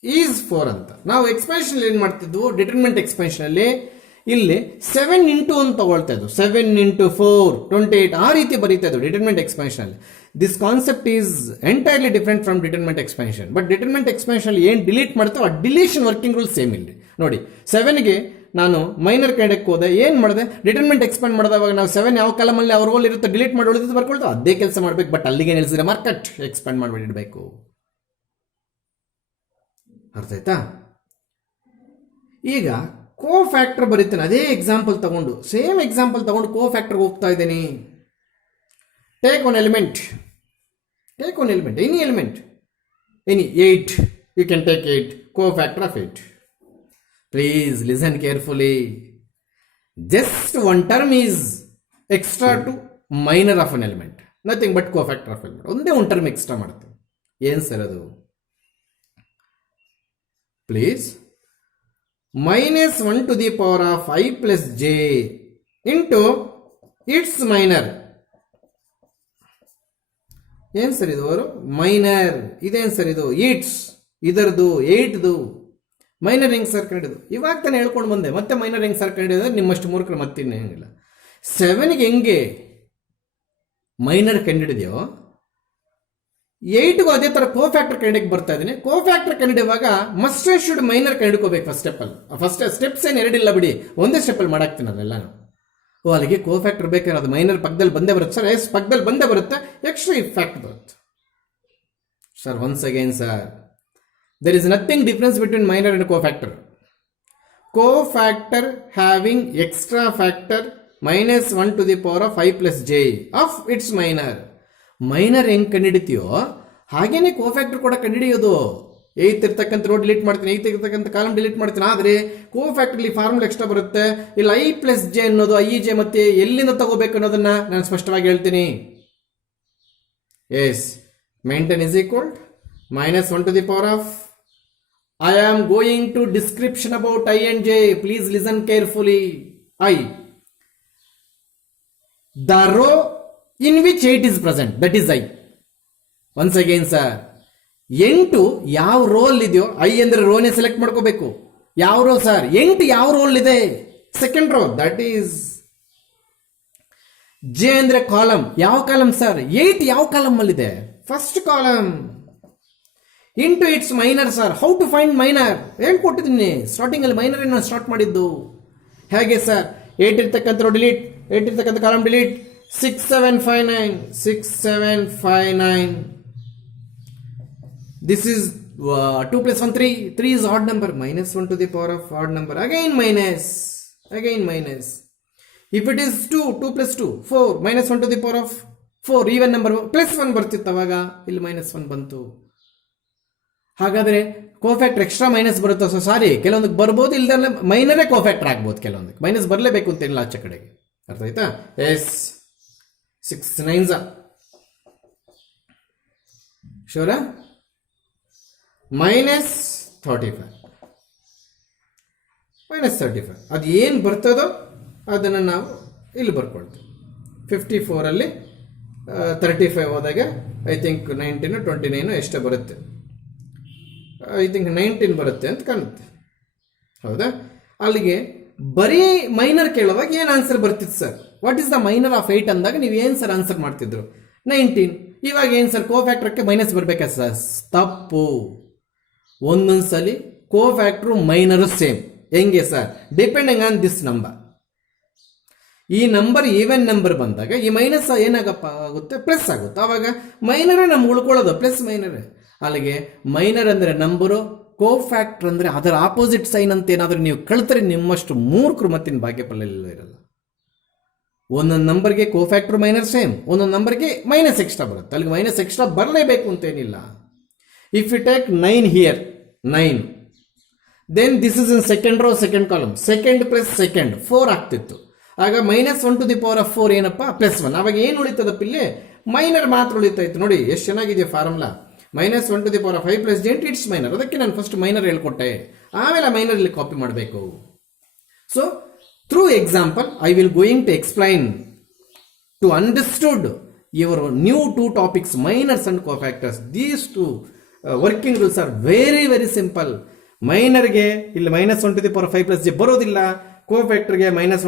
ಈಸ್ 4 ಅಂತ. ನಾವು ಎಕ್ಸ್ಪೆನ್ಷನ್ ಏನು ಮಾಡ್ತಿದ್ವು, ಡಿಟರ್ಮೆಂಟ್ ಎಕ್ಸ್ಪೆನ್ಷನಲ್ಲಿ ಇಲ್ಲಿ 7 ಇಂಟು ಅಂತ ತಗೊಳ್ತಾ ಇದ್ವು, 7 ಇಂಟು 4 28 ಆ ರೀತಿ ಬರೀತಾ ಇದ್ವು determinant expansion. This concept is entirely different from determinant expansion. But determinant expansion ಏನು ಡಿಲೀಟ್ ಮಾಡ್ತಾವೆ ಆ ಡಿಲೀಷನ್ ವರ್ಕಿಂಗ್ ರೂಲ್ ಸೇಮ್ ಇಲ್ಲಿ ನೋಡಿ. 7ಗೆ ನಾನು ಮೈನರ್ ಕಂಡಕ್ಕೆ ಹೋದೆ, ಏನು ಮಾಡಿದೆ, ಡಿಟರ್ಮೆಂಟ್ ಎಕ್ಸ್ಪ್ಯಾಂಡ್ ಮಾಡಿದವಾಗ ನಾವು 7 ಯಾವ ಕಾಲಮಲ್ಲಿ ಅವ್ರ ರೋಲ್ ಇರುತ್ತೆ ಡಿಲೀಟ್ ಮಾಡಿ ಉಳಿದು ಬರ್ಕೊಳ್ತಾ ಅದೇ ಕೆಲಸ ಮಾಡಬೇಕು. ಬಟ್ ಅಲ್ಲಿಗೆ ನಿಲ್ಲಿಸಿದ್ರೆ ಮಾರ್ಕೆಟ್ ಎಕ್ಸ್ಪ್ಯಾಂಡ್ ಮಾಡಿಬಿಡಬೇಕು. ಅರ್ಥ ಆಯ್ತಾ? ಈಗ ಕೋ ಫ್ಯಾಕ್ಟರ್ ಬರೀತಾನೆ, ಅದೇ ಎಕ್ಸಾಂಪಲ್ ತಗೊಂಡು, ಸೇಮ್ ಎಕ್ಸಾಂಪಲ್ ತಗೊಂಡು ಕೋ ಫ್ಯಾಕ್ಟರ್ಗೆ ಹೋಗ್ತಾ ಇದ್ದೀನಿ. Take one element, any element, any 8, you can take 8, cofactor of 8. Please listen carefully. Just one term is extra to minor of an element. Nothing but cofactor of element. ಒಂದೇ ಒಂದು ಟರ್ಮ್ ಎಕ್ಸ್ಟ್ರಾ ಮಾಡ್ತೀವಿ. ಏನು ಸರ್ ಅದು? Please minus 1 to the power of I plus j into its minor. ಏನು ಸರ್ ಇದು? ಅವರು ಮೈನರ್ ಇದೇನು ಸರ್ ಇದು? ಇಟ್ಸ್ ಇದರದು 8ದು ಮೈನರ್ ಹೆಂಗೆ ಸರ್ ಕಂಡಿದ್ದು? ಇವಾಗ ತಾನೇ ಹೇಳ್ಕೊಂಡು ಬಂದೆ, ಮತ್ತೆ ಮೈನರ್ ಹೆಂಗೆ ಸರ್ ಕಂಡಿದ್ರೆ ನಿಮ್ಮಷ್ಟು ಮೂರ್ಖರು ಮತ್ತಿನ್ನ ಹೆಂಗಿಲ್ಲ. 7ಗೆ ಹೆಂಗೆ ಮೈನರ್ ಕಂಡಿಡಿದೆಯೋ 8ಗೂ ಅದೇ ಥರ ಕೋ ಫ್ಯಾಕ್ಟರ್ ಕಂಡಿಗೆ ಬರ್ತಾ ಇದ್ದೀನಿ. ಕೋ ಫ್ಯಾಕ್ಟರ್ ಕಂಡಿಡುವಾಗ ಮಸ್ಟ್ ಆ್ಯಂಡ್ ಶುಡ್ ಮೈನರ್ ಕಂಡುಕೋಬೇಕು ಫಸ್ಟ್ ಸ್ಟೆಪ್ಪಲ್ಲಿ. ಫಸ್ಟ್ ಸ್ಟೆಪ್ಸ್ ಏನು ಎರಡಿಲ್ಲ ಬಿಡಿ, ಒಂದೇ ಸ್ಟೆಪ್ಪಲ್ಲಿ ಮಾಡಾಕ್ತೀನಿ ಅದೆಲ್ಲ. ಅಲ್ಲಿಗೆ ಕೋ ಫ್ಯಾಕ್ಟರ್ ಬೇಕಾದ್ರೆ ಅದು ಮೈನರ್ ಪಕ್ಕದಲ್ಲಿ ಬಂದೇ ಬರುತ್ತೆ ಸರ್. ಎಸ್ ಪಕ್ಕದಲ್ಲಿ ಬಂದೇ ಬರುತ್ತೆ, ಎಕ್ಸ್ಟ್ರಾ ಇಫ್ಯಾಕ್ಟ್ ಬರುತ್ತೆ sir. Once again sir, there is nothing difference between minor and cofactor. Cofactor having extra factor minus 1 to the power of I plus j of its minor. Minor ಹೆಂಗೆ ಕಂಡುಹಿಡಿತೀಯೋ ಹಾಗೇನೆ ಕೋಫ್ಯಾಕ್ಟರ್ ಕೂಡ ಕಂಡುಹಿಡಿಯೋದು. 8 ಇರ್ತಕ್ಕಂಥ ರೋ ಡಿಲೀಟ್ ಮಾಡ್ತೀನಿ, 8 ಇರ್ತಕ್ಕಂಥ ಕಾಲಮ್ ಡಿಲೀಟ್ ಮಾಡ್ತೀನಿ. ಆದರೆ ಕೋಫ್ಯಾಕ್ಟರ್ಲಿ ಫಾರ್ಮುಲಾ ಎಕ್ಸ್ಟ್ರಾ ಬರುತ್ತೆ. ಇಲ್ಲಿ I plus j ಅನ್ನೋದು I j ಮತ್ತೆ ಎಲ್ಲಿಂದ ತಗೋಬೇಕು ಅನ್ನೋದನ್ನ ನಾನು ಸ್ಪಷ್ಟವಾಗಿ ಹೇಳ್ತೀನಿ. Yes, maintain is equal minus 1 to the power of, I am going to description about I and j. Please listen carefully. I, the row in which 8 is present, that is I. Once again sir, 8 ಯಾವ ರೋಲ್ ಇದೆಯೋ, I ಅಂದ್ರೆ ರೋನೇ ಸೆಲೆಕ್ಟ್ ಮಾಡ್ಕೋಬೇಕು. ಯಾವ ರೋ ಸರ್? 8 ಯಾವ ರೋಲ್ ಇದೆ? Second row, that is. j ಅಂದ್ರೆ ಕಾಲಮ್, ಯಾವ ಕಾಲಮ್ ಸರ್? 8 ಯಾವ ಕಾಲಮ್ ಅಲ್ಲಿದೆ? First column. Into its minor sir. How to find minor ಹೇಳ್ಕೊಟ್ಟಿದ್ದೀನಿ ಸ್ಟಾರ್ಟಿಂಗಲ್ಲಿ. ಮೈನರ್ ನಾನು ಸ್ಟಾರ್ಟ್ ಮಾಡಿದ್ದು ಹೇಗೆ ಸರ್? 8 ಇರ್ತಕ್ಕಂಥ ಡಿಲೀಟ್, 8 ಇರ್ತಕ್ಕಂಥ column delete. 6 7 5 9, 6 7 5 9. This is 2 plus 1 3. 3 is odd number. Minus 1 to the power of odd number. Again minus. If it is 2, 2 plus 2 4. Minus 1 to the power of 4 even number. Plus 1 ಬರ್ತಿತ್ತು ಅವಾಗ, ಇಲ್ಲಿ minus 1 ಬಂತು. ಹಾಗಾದರೆ ಕೋಫ್ಯಾಕ್ಟರ್ ಎಕ್ಸ್ಟ್ರಾ ಮೈನಸ್ ಬರುತ್ತೋ? ಸೊ ಸಾರಿ, ಕೆಲವೊಂದಕ್ಕೆ ಬರ್ಬೋದು, ಇಲ್ದಲ್ಲ ಮೈನರೇ ಕೋಫ್ಯಾಕ್ಟರ್ ಆಗ್ಬೋದು. ಕೆಲವೊಂದಕ್ಕೆ ಮೈನಸ್ ಬರಲೇಬೇಕು ಅಂತೇನಿಲ್ಲ ಆಚೆ ಕಡೆಗೆ. ಅರ್ಥ ಆಯ್ತಾ? S, 6 9s ಶೋರಾ? minus 35 ಅದು ಏನು ಬರ್ತದೋ ಅದನ್ನು ನಾವು ಇಲ್ಲಿ ಬರ್ಕೊಳ್ತೀವಿ. 54ಅಲ್ಲಿ 35 ಹೋದಾಗ ಐ ಥಿಂಕ್ 19 29 ಎಷ್ಟೋ ಬರುತ್ತೆ. ಐ ಥಿಂಕ್ 19 ಬರುತ್ತೆ ಅಂತ ಕಾಣುತ್ತೆ. ಹೌದಾ? ಅಲ್ಲಿಗೆ ಬರೀ ಮೈನರ್ ಕೇಳುವಾಗ ಏನು ಆನ್ಸರ್ ಬರ್ತಿತ್ತು sir? What is the minor of 8 ಅಂದಾಗ ನೀವು ಏನು ಸರ್ ಆನ್ಸರ್ ಮಾಡ್ತಿದ್ರು? 19. ಇವಾಗ ಏನು ಸರ್, ಕೋಫ್ಯಾಕ್ಟರ್ಗೆ ಮೈನಸ್ ಬರಬೇಕಾ ಸರ್? ತಪ್ಪು. ಒಂದೊಂದ್ಸಲಿ ಕೋಫ್ಯಾಕ್ಟ್ರು ಮೈನರು ಸೇಮ್. ಹೆಂಗೆ sir? Depending on this number. ಈ ನಂಬರ್ ಈವನ್ ನಂಬರ್ ಬಂದಾಗ ಈ ಮೈನಸ್ ಏನಾಗಪ್ಪ ಆಗುತ್ತೆ? ಪ್ಲಸ್ ಆಗುತ್ತೆ. ಆವಾಗ ಮೈನರೇ ನಮ್ಗೆ ಉಳ್ಕೊಳ್ಳೋದು, ಪ್ಲಸ್ ಮೈನರೇ. ಅಲ್ಲಿಗೆ ಮೈನರ್ ಅಂದರೆ ನಂಬರು, ಕೋಫ್ಯಾಕ್ಟರ್ ಅಂದರೆ ಅದರ ಆಪೋಸಿಟ್ ಸೈನ್ ಅಂತ ಏನಾದರೂ ನೀವು ಕಳ್ತರೆ ನಿಮ್ಮಷ್ಟು ಮೂರ್ಖರು ಮತ್ತಿನ ಭಾಗ್ಯಫಲ ಇರಲ್ಲ. ಒಂದೊಂದು ನಂಬರ್ಗೆ ಕೋಫ್ಯಾಕ್ಟರ್ ಮೈನಸ್ ಸೇಮ್, ಒಂದೊಂದು ನಂಬರ್ಗೆ ಮೈನಸ್ ಎಕ್ಸ್ಟ್ರಾ ಬರುತ್ತೆ. ಅಲ್ಲಿಗೆ ಮೈನಸ್ ಎಕ್ಸ್ಟ್ರಾ ಬರಲೇಬೇಕು ಅಂತೇನಿಲ್ಲ. If you take 9 here 9, then this is in second row second column, second plus second 4 ಆಗ್ತಿತ್ತು. ಆಗ -1⁴ ಏನಪ್ಪ +1. ಅವಾಗ ಏನು ಉಳಿತದಪ್ಪ ಇಲ್ಲಿ? ಮೈನರ್ ಮಾತ್ರ ಉಳಿತಾ ಇತ್ತು. ನೋಡಿ ಎಷ್ಟು ಚೆನ್ನಾಗಿದೆ ಫಾರ್ಮುಲಾ. -1⁵ + j it's minor. ಅದಕ್ಕೆ ನಾನು ಫಸ್ಟ್ ಮೈನರ್ ಹೇಳ್ಕೊಟ್ಟೆ, ಆಮೇಲೆ ಮೈನರ್ ಇಲ್ಲಿ ಕಾಪಿ ಮಾಡಬೇಕು. So through example I will going to explain to understood your new 2 topics, minors and cofactors. These two working rules are very very simple. ಮೈನರ್ಗೆ ಇಲ್ಲಿ -1⁵ + j ಬರೋದಿಲ್ಲ, ಕೋಫ್ಯಾಕ್ಟರ್ಗೆ -1⁵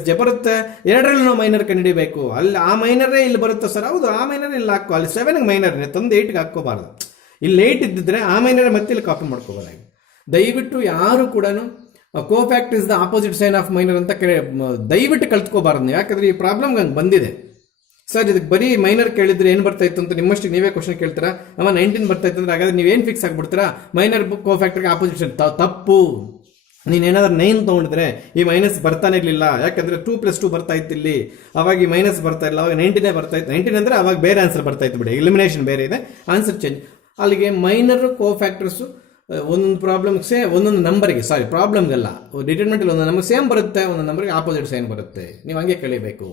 + j ಬರುತ್ತೆ. ಎರಡರಲ್ಲೂ ನಾವು ಮೈನರ್ ಕಂಡುಹಿಡಿಯಬೇಕು. ಅಲ್ಲಿ ಆ ಮೈನರೇ ಇಲ್ಲಿ ಬರುತ್ತೆ ಸರ್. ಹೌದು, ಆ ಮೈನರ್ ಇಲ್ಲಿ ಹಾಕೋ. ಅಲ್ಲಿ 7ಗೆ ಮೈನರ್ನೇ ತಂದು 8ಗೆ ಹಾಕೋಬಾರ್ದು. ಇಲ್ಲಿ 8 ಇದ್ದಿದ್ರೆ ಆ ಮೈನರ್ ಮತ್ತೆ ಇಲ್ಲಿ ಕಾಪಿ ಮಾಡ್ಕೋಬಾರ್ದು. ದಯವಿಟ್ಟು ಯಾರು ಕೂಡ cofactor is the opposite sign of minor ಅಂತ ದಯವಿಟ್ಟು ಕಲ್ತ್ಕೋಬಾರ್ದು. ಯಾಕಂದ್ರೆ ಈ ಪ್ರಾಬ್ಲಮ್ ಹಂಗೆ ಬಂದಿದೆ ಸರ್. ಇದಕ್ಕೆ ಬರೀ ಮೈನರ್ ಕೇಳಿದ್ರೆ ಏನು ಬರ್ತಾ ಇತ್ತು ಅಂತ ನಿಮ್ಮಷ್ಟು ನೀವೇ ಕ್ವಶನ್ ಕೇಳ್ತೀರಾ. 19 ಬರ್ತಾ ಇತ್ತು ಅಂದ್ರೆ ಹಾಗಾದ್ರೆ ನೀವೇನು ಫಿಕ್ಸ್ ಆಗಿಬಿಡ್ತೀರಾ? ಮೈನರ್ ಕೋಫ್ಯಾಕ್ಟರ್ಗೆ ಆಪೋಸಿಟ್ ಸೈನ್. ತಪ್ಪು. ನೀನೇನಾದ್ರೂ 9 ತೊಗೊಂಡಿದ್ರೆ ಈ ಮೈನಸ್ ಬರ್ತಾನೆ ಇರಲಿಲ್ಲ. ಯಾಕಂದ್ರೆ 2 + 2 ಬರ್ತಾ ಇತ್ತು ಇಲ್ಲಿ, ಅವಾಗ ಈ ಮೈನಸ್ ಬರ್ತಾ ಇಲ್ಲ, ಅವಾಗ 19 ಬರ್ತಾ ಇತ್ತು. 19 ಅಂದ್ರೆ ಅವಾಗ ಬೇರೆ ಆನ್ಸರ್ ಬರ್ತಾ ಇತ್ತು. ಬಿಡಿ, ಎಲಿಮಿನೇಷನ್ ಬೇರೆ ಇದೆ, ಆನ್ಸರ್ ಚೇಂಜ್. ಅಲ್ಲಿಗೆ ಮೈನರ್ ಕೋಫ್ಯಾಕ್ಟರ್ಸು ಒಂದೊಂದು ಪ್ರಾಬ್ಲಮ್ಗೆ ಒಂದೊಂದು ನಂಬರ್ಗೆ, ಸಾರಿ ಪ್ರಾಬ್ಲಮ್ಗೆಲ್ಲ ಡಿಟರ್ಮಿನೆಂಟ್ ಒಂದೊಂದು ನಂಬರ್ ಸೇಮ್ ಬರುತ್ತೆ, ಒಂದೊಂದು ನಂಬರ್ಗೆ ಆಪೋಸಿಟ್ ಸೈನ್ ಬರುತ್ತೆ. ನೀವು ಹಂಗೆ ಕಲಿಬೇಕು.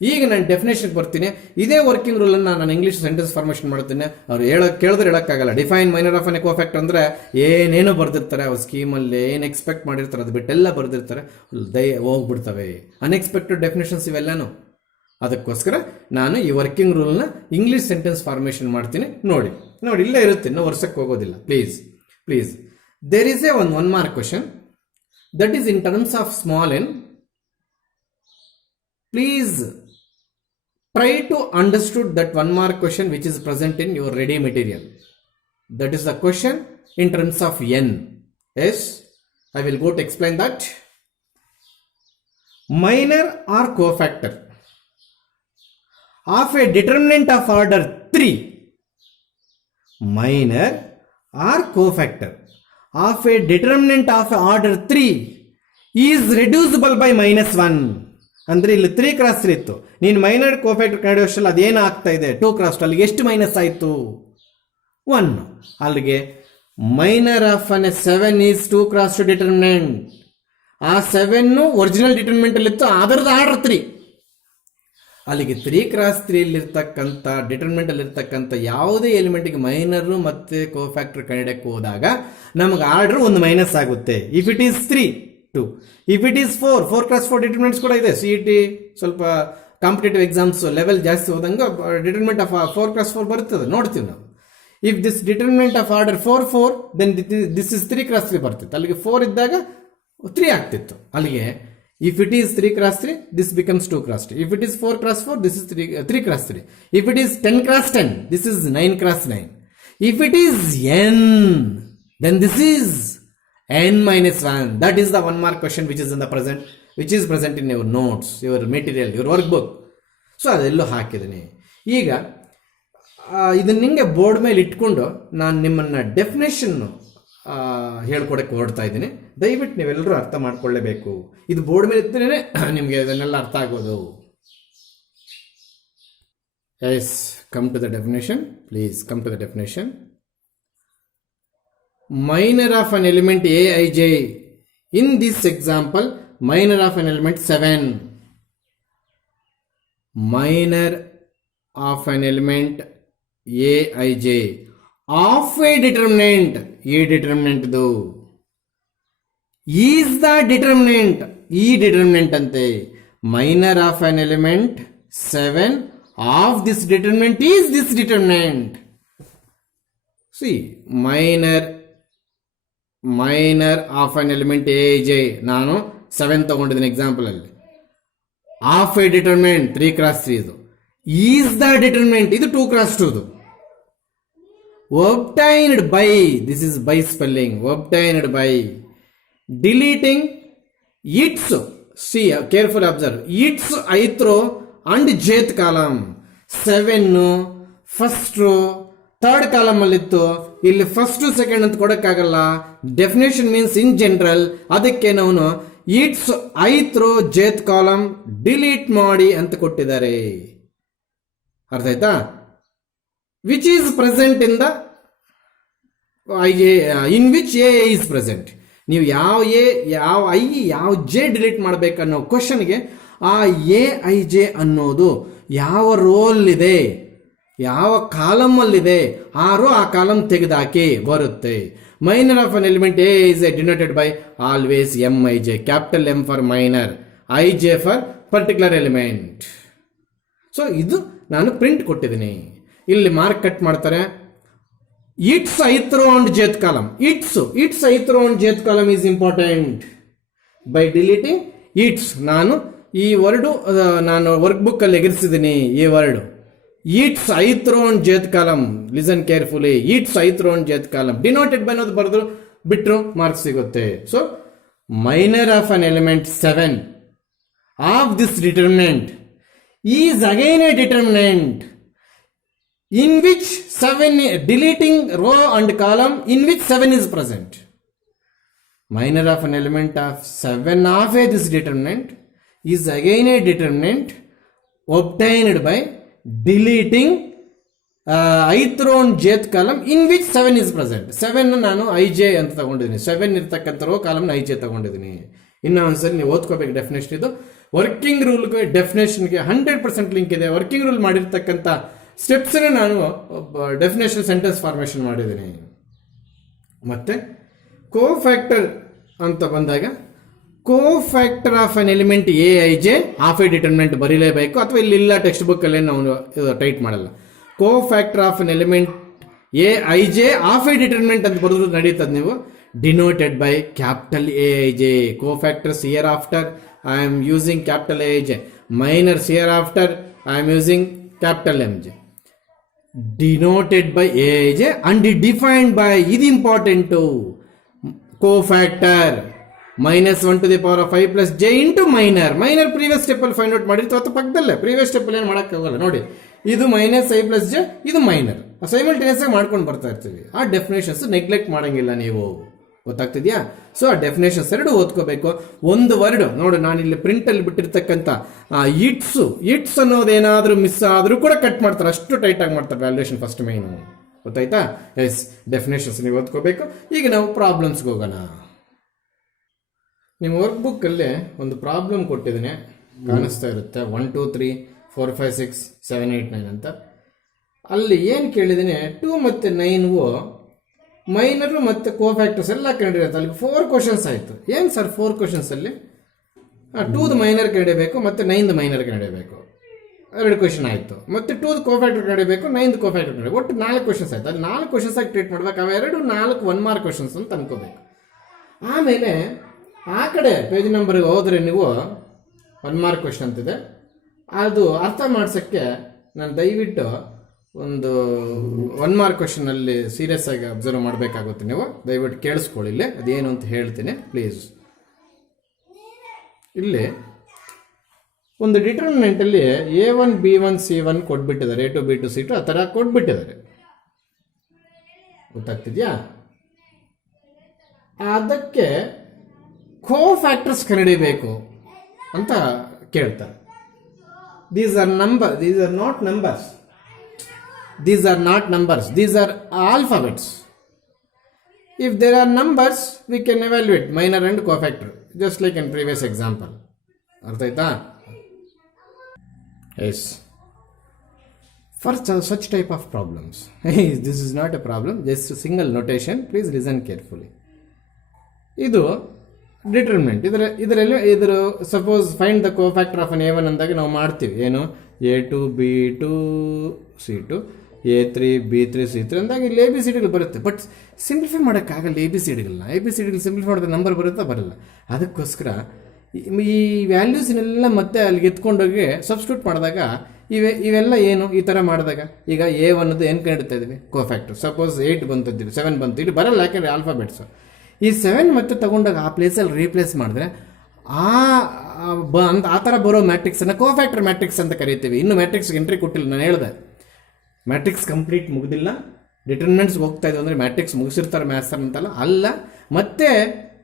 ಈಗ ನಾನು ಡೆಫಿನೇಷನ್ಗೆ ಬರ್ತೀನಿ. ಇದೇ ವರ್ಕಿಂಗ್ ರೂಲನ್ನು ನಾನು ಇಂಗ್ಲೀಷ್ ಸೆಂಟೆನ್ಸ್ ಫಾರ್ಮೇಷನ್ ಮಾಡ್ತೀನಿ. ಅವ್ರು ಕೇಳಿದ್ರೆ ಹೇಳೋಕ್ಕಾಗಲ್ಲ. Define minor of N cofactor ಅಂದರೆ ಏನೇನೋ ಬರ್ದಿರ್ತಾರೆ. ಅವ್ರ ಸ್ಕೀಮಲ್ಲಿ ಏನು ಎಕ್ಸ್ಪೆಕ್ಟ್ ಮಾಡಿರ್ತಾರೆ ಅದು ಬಿಟ್ಟೆಲ್ಲ ಬರ್ದಿರ್ತಾರೆ, ಹೋಗ್ಬಿಡ್ತವೆ ಅನ್ಎಕ್ಸ್ಪೆಕ್ಟೆಡ್ ಡೆಫಿನೇಷನ್ಸ್ ಇವೆಲ್ಲನೂ. ಅದಕ್ಕೋಸ್ಕರ ನಾನು ಈ ವರ್ಕಿಂಗ್ ರೂಲ್ನ ಇಂಗ್ಲೀಷ್ ಸೆಂಟೆನ್ಸ್ ಫಾರ್ಮೇಷನ್ ಮಾಡ್ತೀನಿ. ನೋಡಿ ಇಲ್ಲೇ ಇರುತ್ತೆ, ಇನ್ನೂ ವರ್ಷಕ್ಕೆ ಹೋಗೋದಿಲ್ಲ. Please, there is a one mark question that is in terms of small n. Please try to understood that 1 mark question which is present in your ready material. That is the question in terms of n. Yes, I will go to explain that. Minor or cofactor of a determinant of order 3. Minor or cofactor of a determinant of order 3 is reducible by -1. ಅಂದ್ರೆ ಇಲ್ಲಿ 3 × 3 ಇತ್ತು. ನೀನು ಮೈನರ್ ಕೋಫ್ಯಾಕ್ಟರ್ ಕಂಡುಹಿಡಿಯೋಷ್ಟರಲ್ಲಿ ಅದೇನು ಆಗ್ತಾ ಇದೆ? 2 × 2. ಅಲ್ಲಿಗೆ ಎಷ್ಟು ಮೈನಸ್ ಆಯಿತು? 1. ಅಲ್ಲಿಗೆ ಮೈನರ್ ಆಫ್ 7 ಈಸ್ 2 × 2 ಡಿಟರ್ಮಿನೆಂಟ್. ಆ 7 ಒರಿಜಿನಲ್ ಡಿಟರ್ಮಿನೆಂಟ್ ಅಲ್ಲಿ ಇತ್ತು, ಅದರದ್ದು ಆರ್ಡರ್ 3. ಅಲ್ಲಿಗೆ 3 × 3 ಡಿಟರ್ಮಿನೆಂಟ್ ಅಲ್ಲಿರ್ತಕ್ಕಂಥ ಯಾವುದೇ ಎಲಿಮೆಂಟ್ಗೆ ಮೈನರು ಮತ್ತು ಕೋಫ್ಯಾಕ್ಟರ್ ಕಂಡುಹಿಡಿಯಕ್ಕೆ ಹೋದಾಗ ನಮಗೆ ಆರ್ಡರ್ ಒಂದು ಮೈನಸ್ ಆಗುತ್ತೆ. If it is 3 2, if it is 4 × 4 determinants ಕೂಡ ಇದೆ. CET ಸ್ವಲ್ಪ ಕಾಂಪಿಟೇಟಿವ್ ಎಕ್ಸಾಮ್ಸ್ ಲೆವೆಲ್ ಜಾಸ್ತಿ ಹೋದಂಗೆ ಡಿಟರ್ಮಿನೆಂಟ್ ಆಫ್ 4 × 4 ಬರ್ತದೆ, ನೋಡ್ತೀವಿ ನಾವು. If this determinant of order 4 then this is 3 × 3 ಬರ್ತಿತ್ತು. ಅಲ್ಲಿಗೆ 4 ಇದ್ದಾಗ 3 ಆಗ್ತಿತ್ತು. ಅಲ್ಲಿಗೆ if it is 3 × 3 this becomes 2 × 2. If it is 4 × 4 this is 3 × 3. If it is 10 × 10 this is 9 × 9. If it is n then this is n - 1. That is the 1 mark question which is present in your notes, your material, your workbook. So ಅದೆಲ್ಲೂ ಹಾಕಿದ್ದೀನಿ. ಈಗ ಇದನ್ನ ನಿಮಗೆ ಬೋರ್ಡ್ ಮೇಲೆ ಇಟ್ಕೊಂಡು ನಾನು ನಿಮ್ಮನ್ನು ಡೆಫಿನೇಷನ್ನು ಹೇಳ್ಕೊಡಕ್ಕೆ ಹೊರಡ್ತಾ ಇದ್ದೀನಿ. ದಯವಿಟ್ಟು ನೀವೆಲ್ಲರೂ ಅರ್ಥ ಮಾಡ್ಕೊಳ್ಳೇಬೇಕು. ಇದು ಬೋರ್ಡ್ ಮೇಲೆ ಇದ್ದರೆ ನಿಮಗೆ ಇದನ್ನೆಲ್ಲ ಅರ್ಥ ಆಗೋದು. Yes, come to the definition. Please come to the definition. Minor of an element aij. In this example, minor of an element 7. Minor of an element aij of a determinant. A determinant do is the determinant. E determinant ante. Minor of an element 7 of this determinant is this determinant. See, minor of an element aij. ನಾನು 7 ತಗೊಂಡಿದ್ದೀನಿ ಎಕ್ಸಾಂಪಲ್ ಅಲ್ಲಿ. ಆಫ್ ಎ ಡಿಟರ್ಮಿನೆಂಟ್ 3 × 3 ಇದು ಈಸ್ ದ ಡಿಟರ್ಮಿನೆಂಟ್, ಇದು 2 × 2 obtained by, this is by spelling, obtained by deleting its, see carefully observe, its ith row and jth column. 7 first row, third column ಅಲ್ಲಿ ಇತ್ತು, ಇಲ್ಲಿ ಫಸ್ಟ್ ಸೆಕೆಂಡ್ ಅಂತ ಕೊಡಕ್ಕಾಗಲ್ಲ. ಡೆಫಿನೇಷನ್ ಮೀನ್ಸ್ ಇನ್ ಜನರಲ್, ಅದಕ್ಕೆ ನಾವು it's ith rho ಜೇತ್ column delete ಮಾಡಿ ಅಂತ ಕೊಟ್ಟಿದ್ದಾರೆ. ಅರ್ಥ ಆಯ್ತಾ? Which is present in the in which A is present. ನೀವು ಯಾವ ಎ, ಯಾವ ಐ, ಯಾವ ಜೆ ಡಿಲೀಟ್ ಮಾಡಬೇಕನ್ನೋ ಕ್ವಶನ್ಗೆ ಆ ಎ ಐ ಜೆ ಅನ್ನೋದು ಯಾವ ರೋಲ್ ಇದೆ, ಯಾವ ಕಾಲಮ್ ಅಲ್ಲಿದೆ, ಆ ರೋ ಆ ಕಾಲಮ್ ತೆಗೆದಾಕಿ ಬರುತ್ತೆ. Minor of an element a is denoted by always M I J, capital M for minor, I J for particular element. So ಇದು ನಾನು ಪ್ರಿಂಟ್ ಕೊಟ್ಟಿದ್ದೀನಿ. ಇಲ್ಲಿ ಮಾರ್ಕ್ ಕಟ್ ಮಾಡ್ತಾರೆ. It's ith row and jth column, it's ith row and jth column is important. By deleting its, ನಾನು ಈ ವರ್ಡು ನಾನು ವರ್ಕ್ ಬುಕ್ ಅಲ್ಲಿ ಎಗರಿಸಿದ್ದೀನಿ. ಈ word it's ith row and jth column, listen carefully. It's ith row and jth column denoted by ಅನ್ನೋದು ಬರೆದ್ರು ಬಿಟ್ರು ಮಾರ್ಕ್ಸ್ ಸಿಗುತ್ತೆ. So minor of an element 7 of this determinant is again a determinant in which 7 deleting row and column in which 7 is present. Minor of an element of 7 of a this determinant is again a determinant obtained by deleting ith row and jth column in which 7 is present. 7 ನಾನು ಐ ಜೆ ಅಂತ ತಗೊಂಡಿದ್ದೀನಿ, 7 ಇರ್ತಕ್ಕಂಥ ರೋ ಕಾಲಮ್ ಐ ಜೆ ತಗೊಂಡಿದ್ದೀನಿ. ಇನ್ನು ಒಂದ್ಸರಿ ನೀವು ಓದ್ಕೋಬೇಕು ಡೆಫಿನೇಷನ್. ಇದು ವರ್ಕಿಂಗ್ ರೂಲ್ಗೆ ಡೆಫಿನೇಷನ್ಗೆ 100% ಲಿಂಕ್ ಇದೆ. ವರ್ಕಿಂಗ್ ರೂಲ್ ಮಾಡಿರ್ತಕ್ಕಂಥ ಸ್ಟೆಪ್ಸ್ ನಾನು ಡೆಫಿನೇಷನ್ ಸೆಂಟೆನ್ಸ್ ಫಾರ್ಮೇಷನ್ ಮಾಡಿದ್ದೀನಿ. ಮತ್ತೆ ಕೋಫ್ಯಾಕ್ಟರ್ ಅಂತ ಬಂದಾಗ cofactor of an element a I J of a determinant ಬರೀಲೇಬೇಕು, ಅಥವಾ ಇಲ್ಲಿ ಇಲ್ಲ ಟೆಕ್ಸ್ಟ್ ಬುಕ್ ಅಲ್ಲಿ ನಾವು ಟೈಟ್ ಮಾಡಲ್ಲ. Cofactor of an element a I J of a determinant ಅಂತ ಬರೆದ್ರು ನಡೀತದೆ. ನೀವು denoted by capital A I J. Cofactors hereafter I am using capital A I J. Minors here after I am using capital M J. denoted by aj and defined by, ಇದು important, cofactor -1 to the power of 5 plus j into minor previous step ಅಲ್ಲಿ ಫೈಂಡ್ ಔಟ್ ಮಾಡಿರ್ತೀವಿ, ಅಥವಾ ಪಕ್ಕದಲ್ಲೇ ಪ್ರೀವಿಯಸ್ ಸ್ಟೆಪ್ ಅಲ್ಲಿ ಏನು ಮಾಡೋಕ್ಕಾಗಲ್ಲ ನೋಡಿ. ಇದು -i plus j, ಇದು ಮೈನರ್, ಸೈಮಲ್ಟೇನಿಯಸ್ ಆಗಿ ಮಾಡ್ಕೊಂಡು ಬರ್ತಾ ಇರ್ತೀವಿ. ಆ ಡೆಫಿನೇಷನ್ಸ್ ನೆಗ್ಲೆಕ್ಟ್ ಮಾಡಂಗಿಲ್ಲ ನೀವು, ಗೊತ್ತಾಗ್ತಿದ್ಯಾ? ಸೊ ಆ ಡೆಫಿನೇಷನ್ಸ್ ಎರಡು ಓದ್ಕೋಬೇಕು. ಒಂದು ವರ್ಡ್ ನೋಡು, ನಾನು ಇಲ್ಲಿ ಪ್ರಿಂಟ್ ಅಲ್ಲಿ ಬಿಟ್ಟಿರ್ತಕ್ಕಂಥ ಇಟ್ಸ್ ಅನ್ನೋದೇನಾದ್ರೂ ಮಿಸ್ ಆದ್ರೂ ಕೂಡ ಕಟ್ ಮಾಡ್ತಾರೆ, ಅಷ್ಟು ಟೈಟ್ ಆಗಿ ಮಾಡ್ತಾರೆ ವ್ಯಾಲ್ಯೂಯೇಷನ್ ಫಸ್ಟ್ ಮೈನ್. ಗೊತ್ತಾಯ್ತಾ? ಎಸ್, ಡೆಫಿನೇಷನ್ಸ್ ನೀವು ಓದ್ಕೋಬೇಕು. ಈಗ ನಾವು ಪ್ರಾಬ್ಲಮ್ಸ್ಗೆ ಹೋಗೋಣ. ನಿಮ್ಮ ವರ್ಕ್ ಬುಕ್ ಅಲ್ಲಿ ಒಂದು ಪ್ರಾಬ್ಲಮ್ ಕೊಟ್ಟಿದ್ದೀನಿ, ಕಾಣಿಸ್ತಾ ಇರುತ್ತೆ. 1 2 3 4 5 6 7 8 9 ಅಂತ. ಅಲ್ಲಿ ಏನು ಕೇಳಿದ್ದೀನಿ, 2 ಮತ್ತು 9 ಮೈನರು ಮತ್ತು ಕೋಫ್ಯಾಕ್ಟರ್ಸ್ ಎಲ್ಲ ಕಂಡಿರುತ್ತೆ. ಅಲ್ಲಿ 4 ಕ್ವಶನ್ಸ್ ಆಯಿತು. ಏನು ಸರ್ 4 ಕ್ವಶನ್ಸ್ ಅಲ್ಲಿ 2ದು ಮೈನರ್ ಕಂಡಿಬೇಕು ಮತ್ತು 9ದು ಮೈನರ್ ಕಂಡಿಬೇಕು, 2 ಕ್ವಶನ್ ಆಯಿತು. ಮತ್ತು 2ದು ಕೋಫ್ಯಾಕ್ಟರ್ ಕಂಡಿಬೇಕು, 9ದು ಕೋಫ್ಯಾಕ್ಟರ್ ಕಂಡಿಬೇಕು, ಒಟ್ಟು 4 ಕ್ವಶನ್ಸ್ ಆಯಿತು. ಅಲ್ಲಿ 4 ಕ್ವಶನ್ಸ್ ಆಗಿ ಟ್ರೀಟ್ ಮಾಡ್ಬೇಕು. ಅವೆರಡು 4 1 ಮಾರ್ಕ್ ಕ್ವಶನ್ಸ್ ಅಂತ ಅನ್ಕೋಬೇಕು. ಆಮೇಲೆ ಆ ಕಡೆ ಪೇಜ್ ನಂಬರ್ಗೆ ಹೋದರೆ ನೀವು 1 ಮಾರ್ಕ್ ಕ್ವಶನ್ ಅಂತಿದೆ, ಅದು ಅರ್ಥ ಮಾಡ್ಸೋಕ್ಕೆ ನಾನು ದಯವಿಟ್ಟು ಒಂದು 1 ಮಾರ್ಕ್ ಕ್ವಶನ್ ಅಲ್ಲಿ ಸೀರಿಯಸ್ ಆಗಿ ಅಬ್ಸರ್ವ್ ಮಾಡಬೇಕಾಗುತ್ತೆ. ನೀವು ದಯವಿಟ್ಟು ಕೇಳಿಸ್ಕೊಳ್ಳಿ, ಇಲ್ಲಿ ಅದೇನು ಅಂತ ಹೇಳ್ತೀನಿ ಪ್ಲೀಸ್. ಇಲ್ಲಿ ಒಂದು ಡಿಟರ್ಮಿನೆಂಟ್ ಅಲ್ಲಿ A1 B1 C1 ಕೊಟ್ಬಿಟ್ಟಿದ್ದಾರೆ, A2 B2 C2 ಆ ಥರ ಕೊಟ್ಬಿಟ್ಟಿದ್ದಾರೆ. ಗೊತ್ತಾಗ್ತಿದ್ಯಾ? ಅದಕ್ಕೆ ಕೋಫ್ಯಾಕ್ಟರ್ಸ್ ಕಂಡುಹಿಡಿಯಬೇಕು ಅಂತ ಕೇಳ್ತಾರೆ. These are not numbers. These are not numbers, these are alphabets. If there are numbers, we can evaluate minor and cofactor, just like in previous example. Artha aita? Yes. For such type of problems, this is not a problem, just a single notation, please listen carefully. Idu determinant. ಇದರ suppose find the cofactor of an A1 ಅಂದಾಗ ನಾವು ಮಾಡ್ತೀವಿ ಏನು, A2 B2 C2 A3 B3 C3 ಅಂದಾಗ ಇಲ್ಲಿ ABCDಗಳು ಬರುತ್ತೆ. ಬಟ್ ಸಿಂಪ್ಲಿಫೈ ಮಾಡೋಕ್ಕಾಗಲ್ಲ ABCDಗಳನ್ನ. ABCDಗಳು ಸಿಂಪ್ಲಿಫೈ ಮಾಡಿದ್ರೆ ನಂಬರ್ ಬರುತ್ತಾ? ಬರಲ್ಲ. ಅದಕ್ಕೋಸ್ಕರ ಈ ವ್ಯಾಲ್ಯೂಸ್ನೆಲ್ಲ ಮತ್ತೆ ಅಲ್ಲಿಗೆ ಎತ್ಕೊಂಡೋಗಿ ಸಬ್ಸ್ಟಿಟ್ಯೂಟ್ ಮಾಡಿದಾಗ ಇವೆಲ್ಲ ಏನು ಈ ಥರ ಮಾಡಿದಾಗ, ಈಗ A1 ಏನು ಕಂಡಿಡ್ತಾ ಇದ್ದೀವಿ ಕೋಫ್ಯಾಕ್ಟರ್. ಸಪೋಸ್ 8 ಬಂತಿದ್ದೀವಿ, 7 ಬಂತು, ಇಲ್ಲಿ ಬರಲ್ಲ, ಯಾಕೆಂದರೆ ಆಲ್ಫಾಬೆಟ್ಸು. ಈ 7 ಮತ್ತೆ ತಗೊಂಡಾಗ ಆ ಪ್ಲೇಸಲ್ಲಿ ರೀಪ್ಲೇಸ್ ಮಾಡಿದ್ರೆ ಆ ಥರ ಬರೋ ಮ್ಯಾಟ್ರಿಕ್ಸನ್ನು ಕೋಫ್ಯಾಕ್ಟರ್ ಮ್ಯಾಟ್ರಿಕ್ಸ್ ಅಂತ ಕರಿತೀವಿ. ಇನ್ನು ಮ್ಯಾಟ್ರಿಕ್ಸ್ಗೆ ಎಂಟ್ರಿ ಕೊಟ್ಟಿಲ್ಲ, ನಾನು ಹೇಳಿದೆ ಮ್ಯಾಟ್ರಿಕ್ಸ್ ಕಂಪ್ಲೀಟ್ ಮುಗ್ದಿಲ್ಲ, ಡಿಟರ್ಮಿನೆಂಟ್ಸ್ಗೆ ಹೋಗ್ತಾ ಇದ್ದೀವಿ ಅಂದರೆ ಮ್ಯಾಟ್ರಿಕ್ಸ್ ಮುಗಿಸಿರ್ತಾರೆ ಮ್ಯಾಥ್ಸ್ ಅಂತಲ್ಲ, ಅಲ್ಲ, ಮತ್ತೆ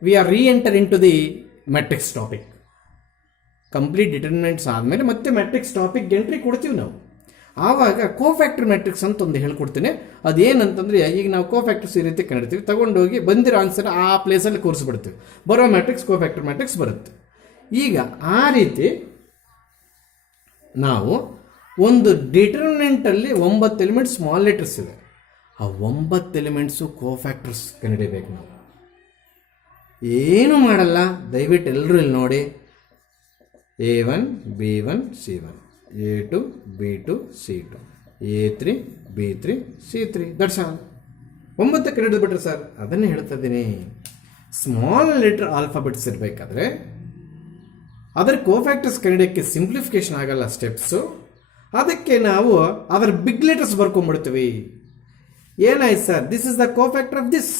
we are enter in to the matrix topic. Complete determinants ಆದಮೇಲೆ ಮತ್ತೆ ಮ್ಯಾಟ್ರಿಕ್ಸ್ ಟಾಪಿಕ್ ಎಂಟ್ರಿ ಕೊಡ್ತೀವಿ ನಾವು. ಆವಾಗ ಕೋಫ್ಯಾಕ್ಟರ್ ಮ್ಯಾಟ್ರಿಕ್ಸ್ ಅಂತ ಒಂದು ಹೇಳ್ಕೊಡ್ತೀನಿ. ಅದೇನಂತಂದರೆ, ಈಗ ನಾವು ಕೋಫ್ಯಾಕ್ಟರ್ಸ್ ಈ ರೀತಿ ಕಂಡಿಡ್ತೀವಿ, ತಗೊಂಡೋಗಿ ಬಂದಿರೋ ಆನ್ಸರ್ ಆ ಪ್ಲೇಸಲ್ಲಿ ಕೂರಿಸ್ಬಿಡ್ತೀವಿ, ಬರೋ ಮ್ಯಾಟ್ರಿಕ್ಸ್ ಕೋಫ್ಯಾಕ್ಟರ್ ಮ್ಯಾಟ್ರಿಕ್ಸ್ ಬರುತ್ತೆ. ಈಗ ಆ ರೀತಿ ನಾವು ಒಂದು ಡಿಟರ್ಮಿನೆಂಟಲ್ಲಿ 9 ಎಲಿಮೆಂಟ್ಸ್ ಸ್ಮಾಲ್ ಲೆಟರ್ಸ್ ಇದೆ. ಆ 9 ಎಲಿಮೆಂಟ್ಸು ಕೋಫ್ಯಾಕ್ಟರ್ಸ್ ಕಂಡುಹಿಡಿಯಬೇಕು ನಾವು. ಏನು ಮಾಡಲ್ಲ, ದಯವಿಟ್ಟು ಎಲ್ಲರೂ ಇಲ್ಲಿ ನೋಡಿ. A1 B1 C1, A2 B2 C2, A3 B3 C3, that's all. 9 ಹಿಡಿದು ಬಿಟ್ರೆ ಸರ್, ಅದನ್ನೇ ಹೇಳ್ತಾ ಇದ್ದೀನಿ. ಸ್ಮಾಲ್ ಲೆಟರ್ ಆಲ್ಫಾಬೆಟ್ಸ್ ಇರಬೇಕಾದ್ರೆ ಅದರ ಕೋಫ್ಯಾಕ್ಟರ್ಸ್ ಕಂಡಿಡಿಯೋಕ್ಕೆ ಸಿಂಪ್ಲಿಫಿಕೇಶನ್ ಆಗಲ್ಲ ಸ್ಟೆಪ್ಸು. ಅದಕ್ಕೆ ನಾವು ಅದರ ಬಿಗ್ ಲೆಟರ್ಸ್ ಬರ್ಕೊಂಡ್ಬಿಡ್ತೀವಿ. ಏನಾಯ್ತು sir, this is the cofactor of this,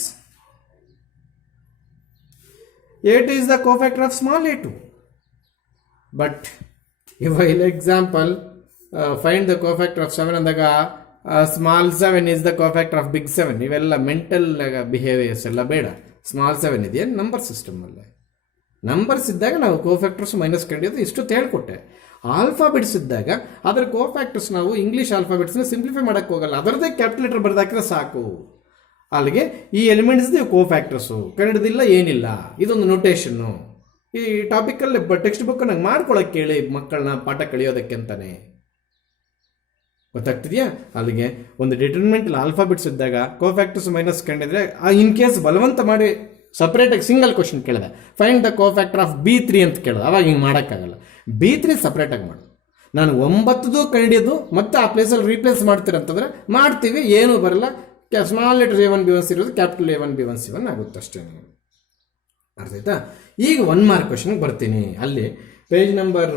A2 is the cofactor of small a2. But if I example find the cofactor of 7 ಅಂದಾಗ small 7 is the cofactor of big 7. ಇವೆಲ್ಲ ಮೆಂಟಲ್ ಬಿಹೇವಿಯರ್ಸ್ ಎಲ್ಲ ಬೇಡ. ಸ್ಮಾಲ್ 7 ಇದೆಯಾ ನಂಬರ್ ಸಿಸ್ಟಮಲ್ಲಿ, ನಂಬರ್ಸ್ ಇದ್ದಾಗ ನಾವು ಕೋಫ್ಯಾಕ್ಟರ್ಸ್ ಮೈನಸ್ ಕಂಡಿದ್ದು ಇಷ್ಟು ಹೇಳ್ಕೊಟ್ಟೆ. ಆಲ್ಫಾಬೆಟ್ಸ್ ಇದ್ದಾಗ ಅದರ ಕೋಫ್ಯಾಕ್ಟರ್ಸ್ ನಾವು ಇಂಗ್ಲೀಷ್ ಆಲ್ಫಾಬೆಟ್ಸ್ನ ಸಿಂಪ್ಲಿಫೈ ಮಾಡೋಕ್ಕೆ ಹೋಗಲ್ಲ, ಅದರದ್ದೇ ಕ್ಯಾಪಿಟಲ್ ಬರ್ದಾಕಿದ್ರೆ ಸಾಕು. ಅಲ್ಲಿಗೆ ಈ ಎಲಿಮೆಂಟ್ಸ್ ಕೋಫ್ಯಾಕ್ಟರ್ಸು ಕನ್ನಡದಿಲ್ಲ ಏನಿಲ್ಲ, ಇದೊಂದು ನೊಟೇಷನ್ನು. ಈ ಟಾಪಿಕಲ್ಲಿ ಟೆಕ್ಸ್ಟ್ ಬುಕ್ ನಂಗೆ ಮಾಡ್ಕೊಳಕ್ಕೆ ಕೇಳಿ ಮಕ್ಕಳನ್ನ ಪಾಠ ಕಳಿಯೋದಕ್ಕೆ ಅಂತಾನೆ, ಗೊತ್ತಾಗ್ತಿದೆಯಾ? ಅಲ್ಲಿಗೆ ಒಂದು ಡಿಟರ್ಮಿನೆಂಟ್ ಆಲ್ಫಾಬೆಟ್ಸ್ ಇದ್ದಾಗ ಕೋಫ್ಯಾಕ್ಟರ್ಸ್ ಮೈನಸ್ ಕಂಡಿದ್ರೆ, ಇನ್ ಕೇಸ್ ಬಲವಂತ ಮಾಡಿ ಸಪ್ರೇಟಾಗಿ ಸಿಂಗಲ್ ಕ್ವಶನ್ ಕೇಳಿದೆ, find the cofactor of B3 ಅಂತ ಕೇಳಿದೆ, ಅವಾಗ ಹಿಂಗೆ ಮಾಡೋಕ್ಕಾಗಲ್ಲ. B3 ಸಪ್ರೇಟಾಗಿ ಮಾಡು. ನಾನು 9 ಕಂಡಿದ್ದು ಮತ್ತೆ ಆ ಪ್ಲೇಸಲ್ಲಿ ರೀಪ್ಲೇಸ್ ಮಾಡ್ತೀರಂತಂದ್ರೆ ಮಾಡ್ತೀವಿ, ಏನೂ ಬರಲ್ಲ. Small letter A1 B1 C ಇರೋದು ಕ್ಯಾಪಿಟಲ್ A1 B1 C1 ಆಗುತ್ತೆ ಅಷ್ಟೇ. ಅರ್ಥ ಆಯ್ತಾ? ಈಗ 1 ಮಾರ್ಕ್ ಕ್ವಶನ್ಗೆ ಬರ್ತೀನಿ. ಅಲ್ಲಿ ಪೇಜ್ ನಂಬರ್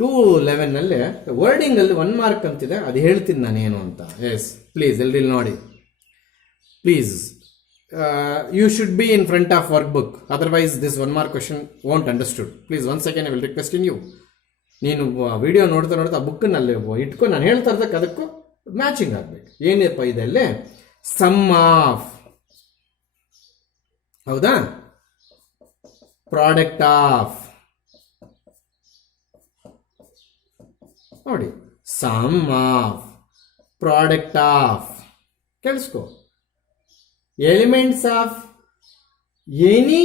211ನಲ್ಲಿ ವರ್ಡಿಂಗಲ್ಲಿ 1 ಮಾರ್ಕ್ ಅಂತಿದೆ, ಅದು ಹೇಳ್ತೀನಿ ನಾನು ಏನು ಅಂತ. ಎಸ್ ಪ್ಲೀಸ್ ಎಲ್ರಿ ನೋಡಿ, please you should be in front of work book, otherwise this 1 mark question won't understood. Please 1 second I will request in you. ನೀನು ವಿಡಿಯೋ ನೋಡ್ತಾ ಆ ಬುಕ್ಕನಲ್ಲಿ ಇಟ್ಕೊಂಡು ನಾನು ಹೇಳ್ತಾ ಇದ್ದಕ್ಕೆ ಅದಕ್ಕೂ ಮ್ಯಾಚಿಂಗ್ ಆಗಬೇಕು. ಏನಪ್ಪ ಇದೆ ಅಲ್ಲಿ? ಸಮ್ ಆಫ್, ಹೌದಾ, ಪ್ರಾಡಕ್ಟ್ ಆಫ್, ನೋಡಿ, ಸಮ್ ಆಫ್, ಪ್ರಾಡಕ್ಟ್ ಆಫ್, ಕೇಳಿಸ್ಕೊ, elements of any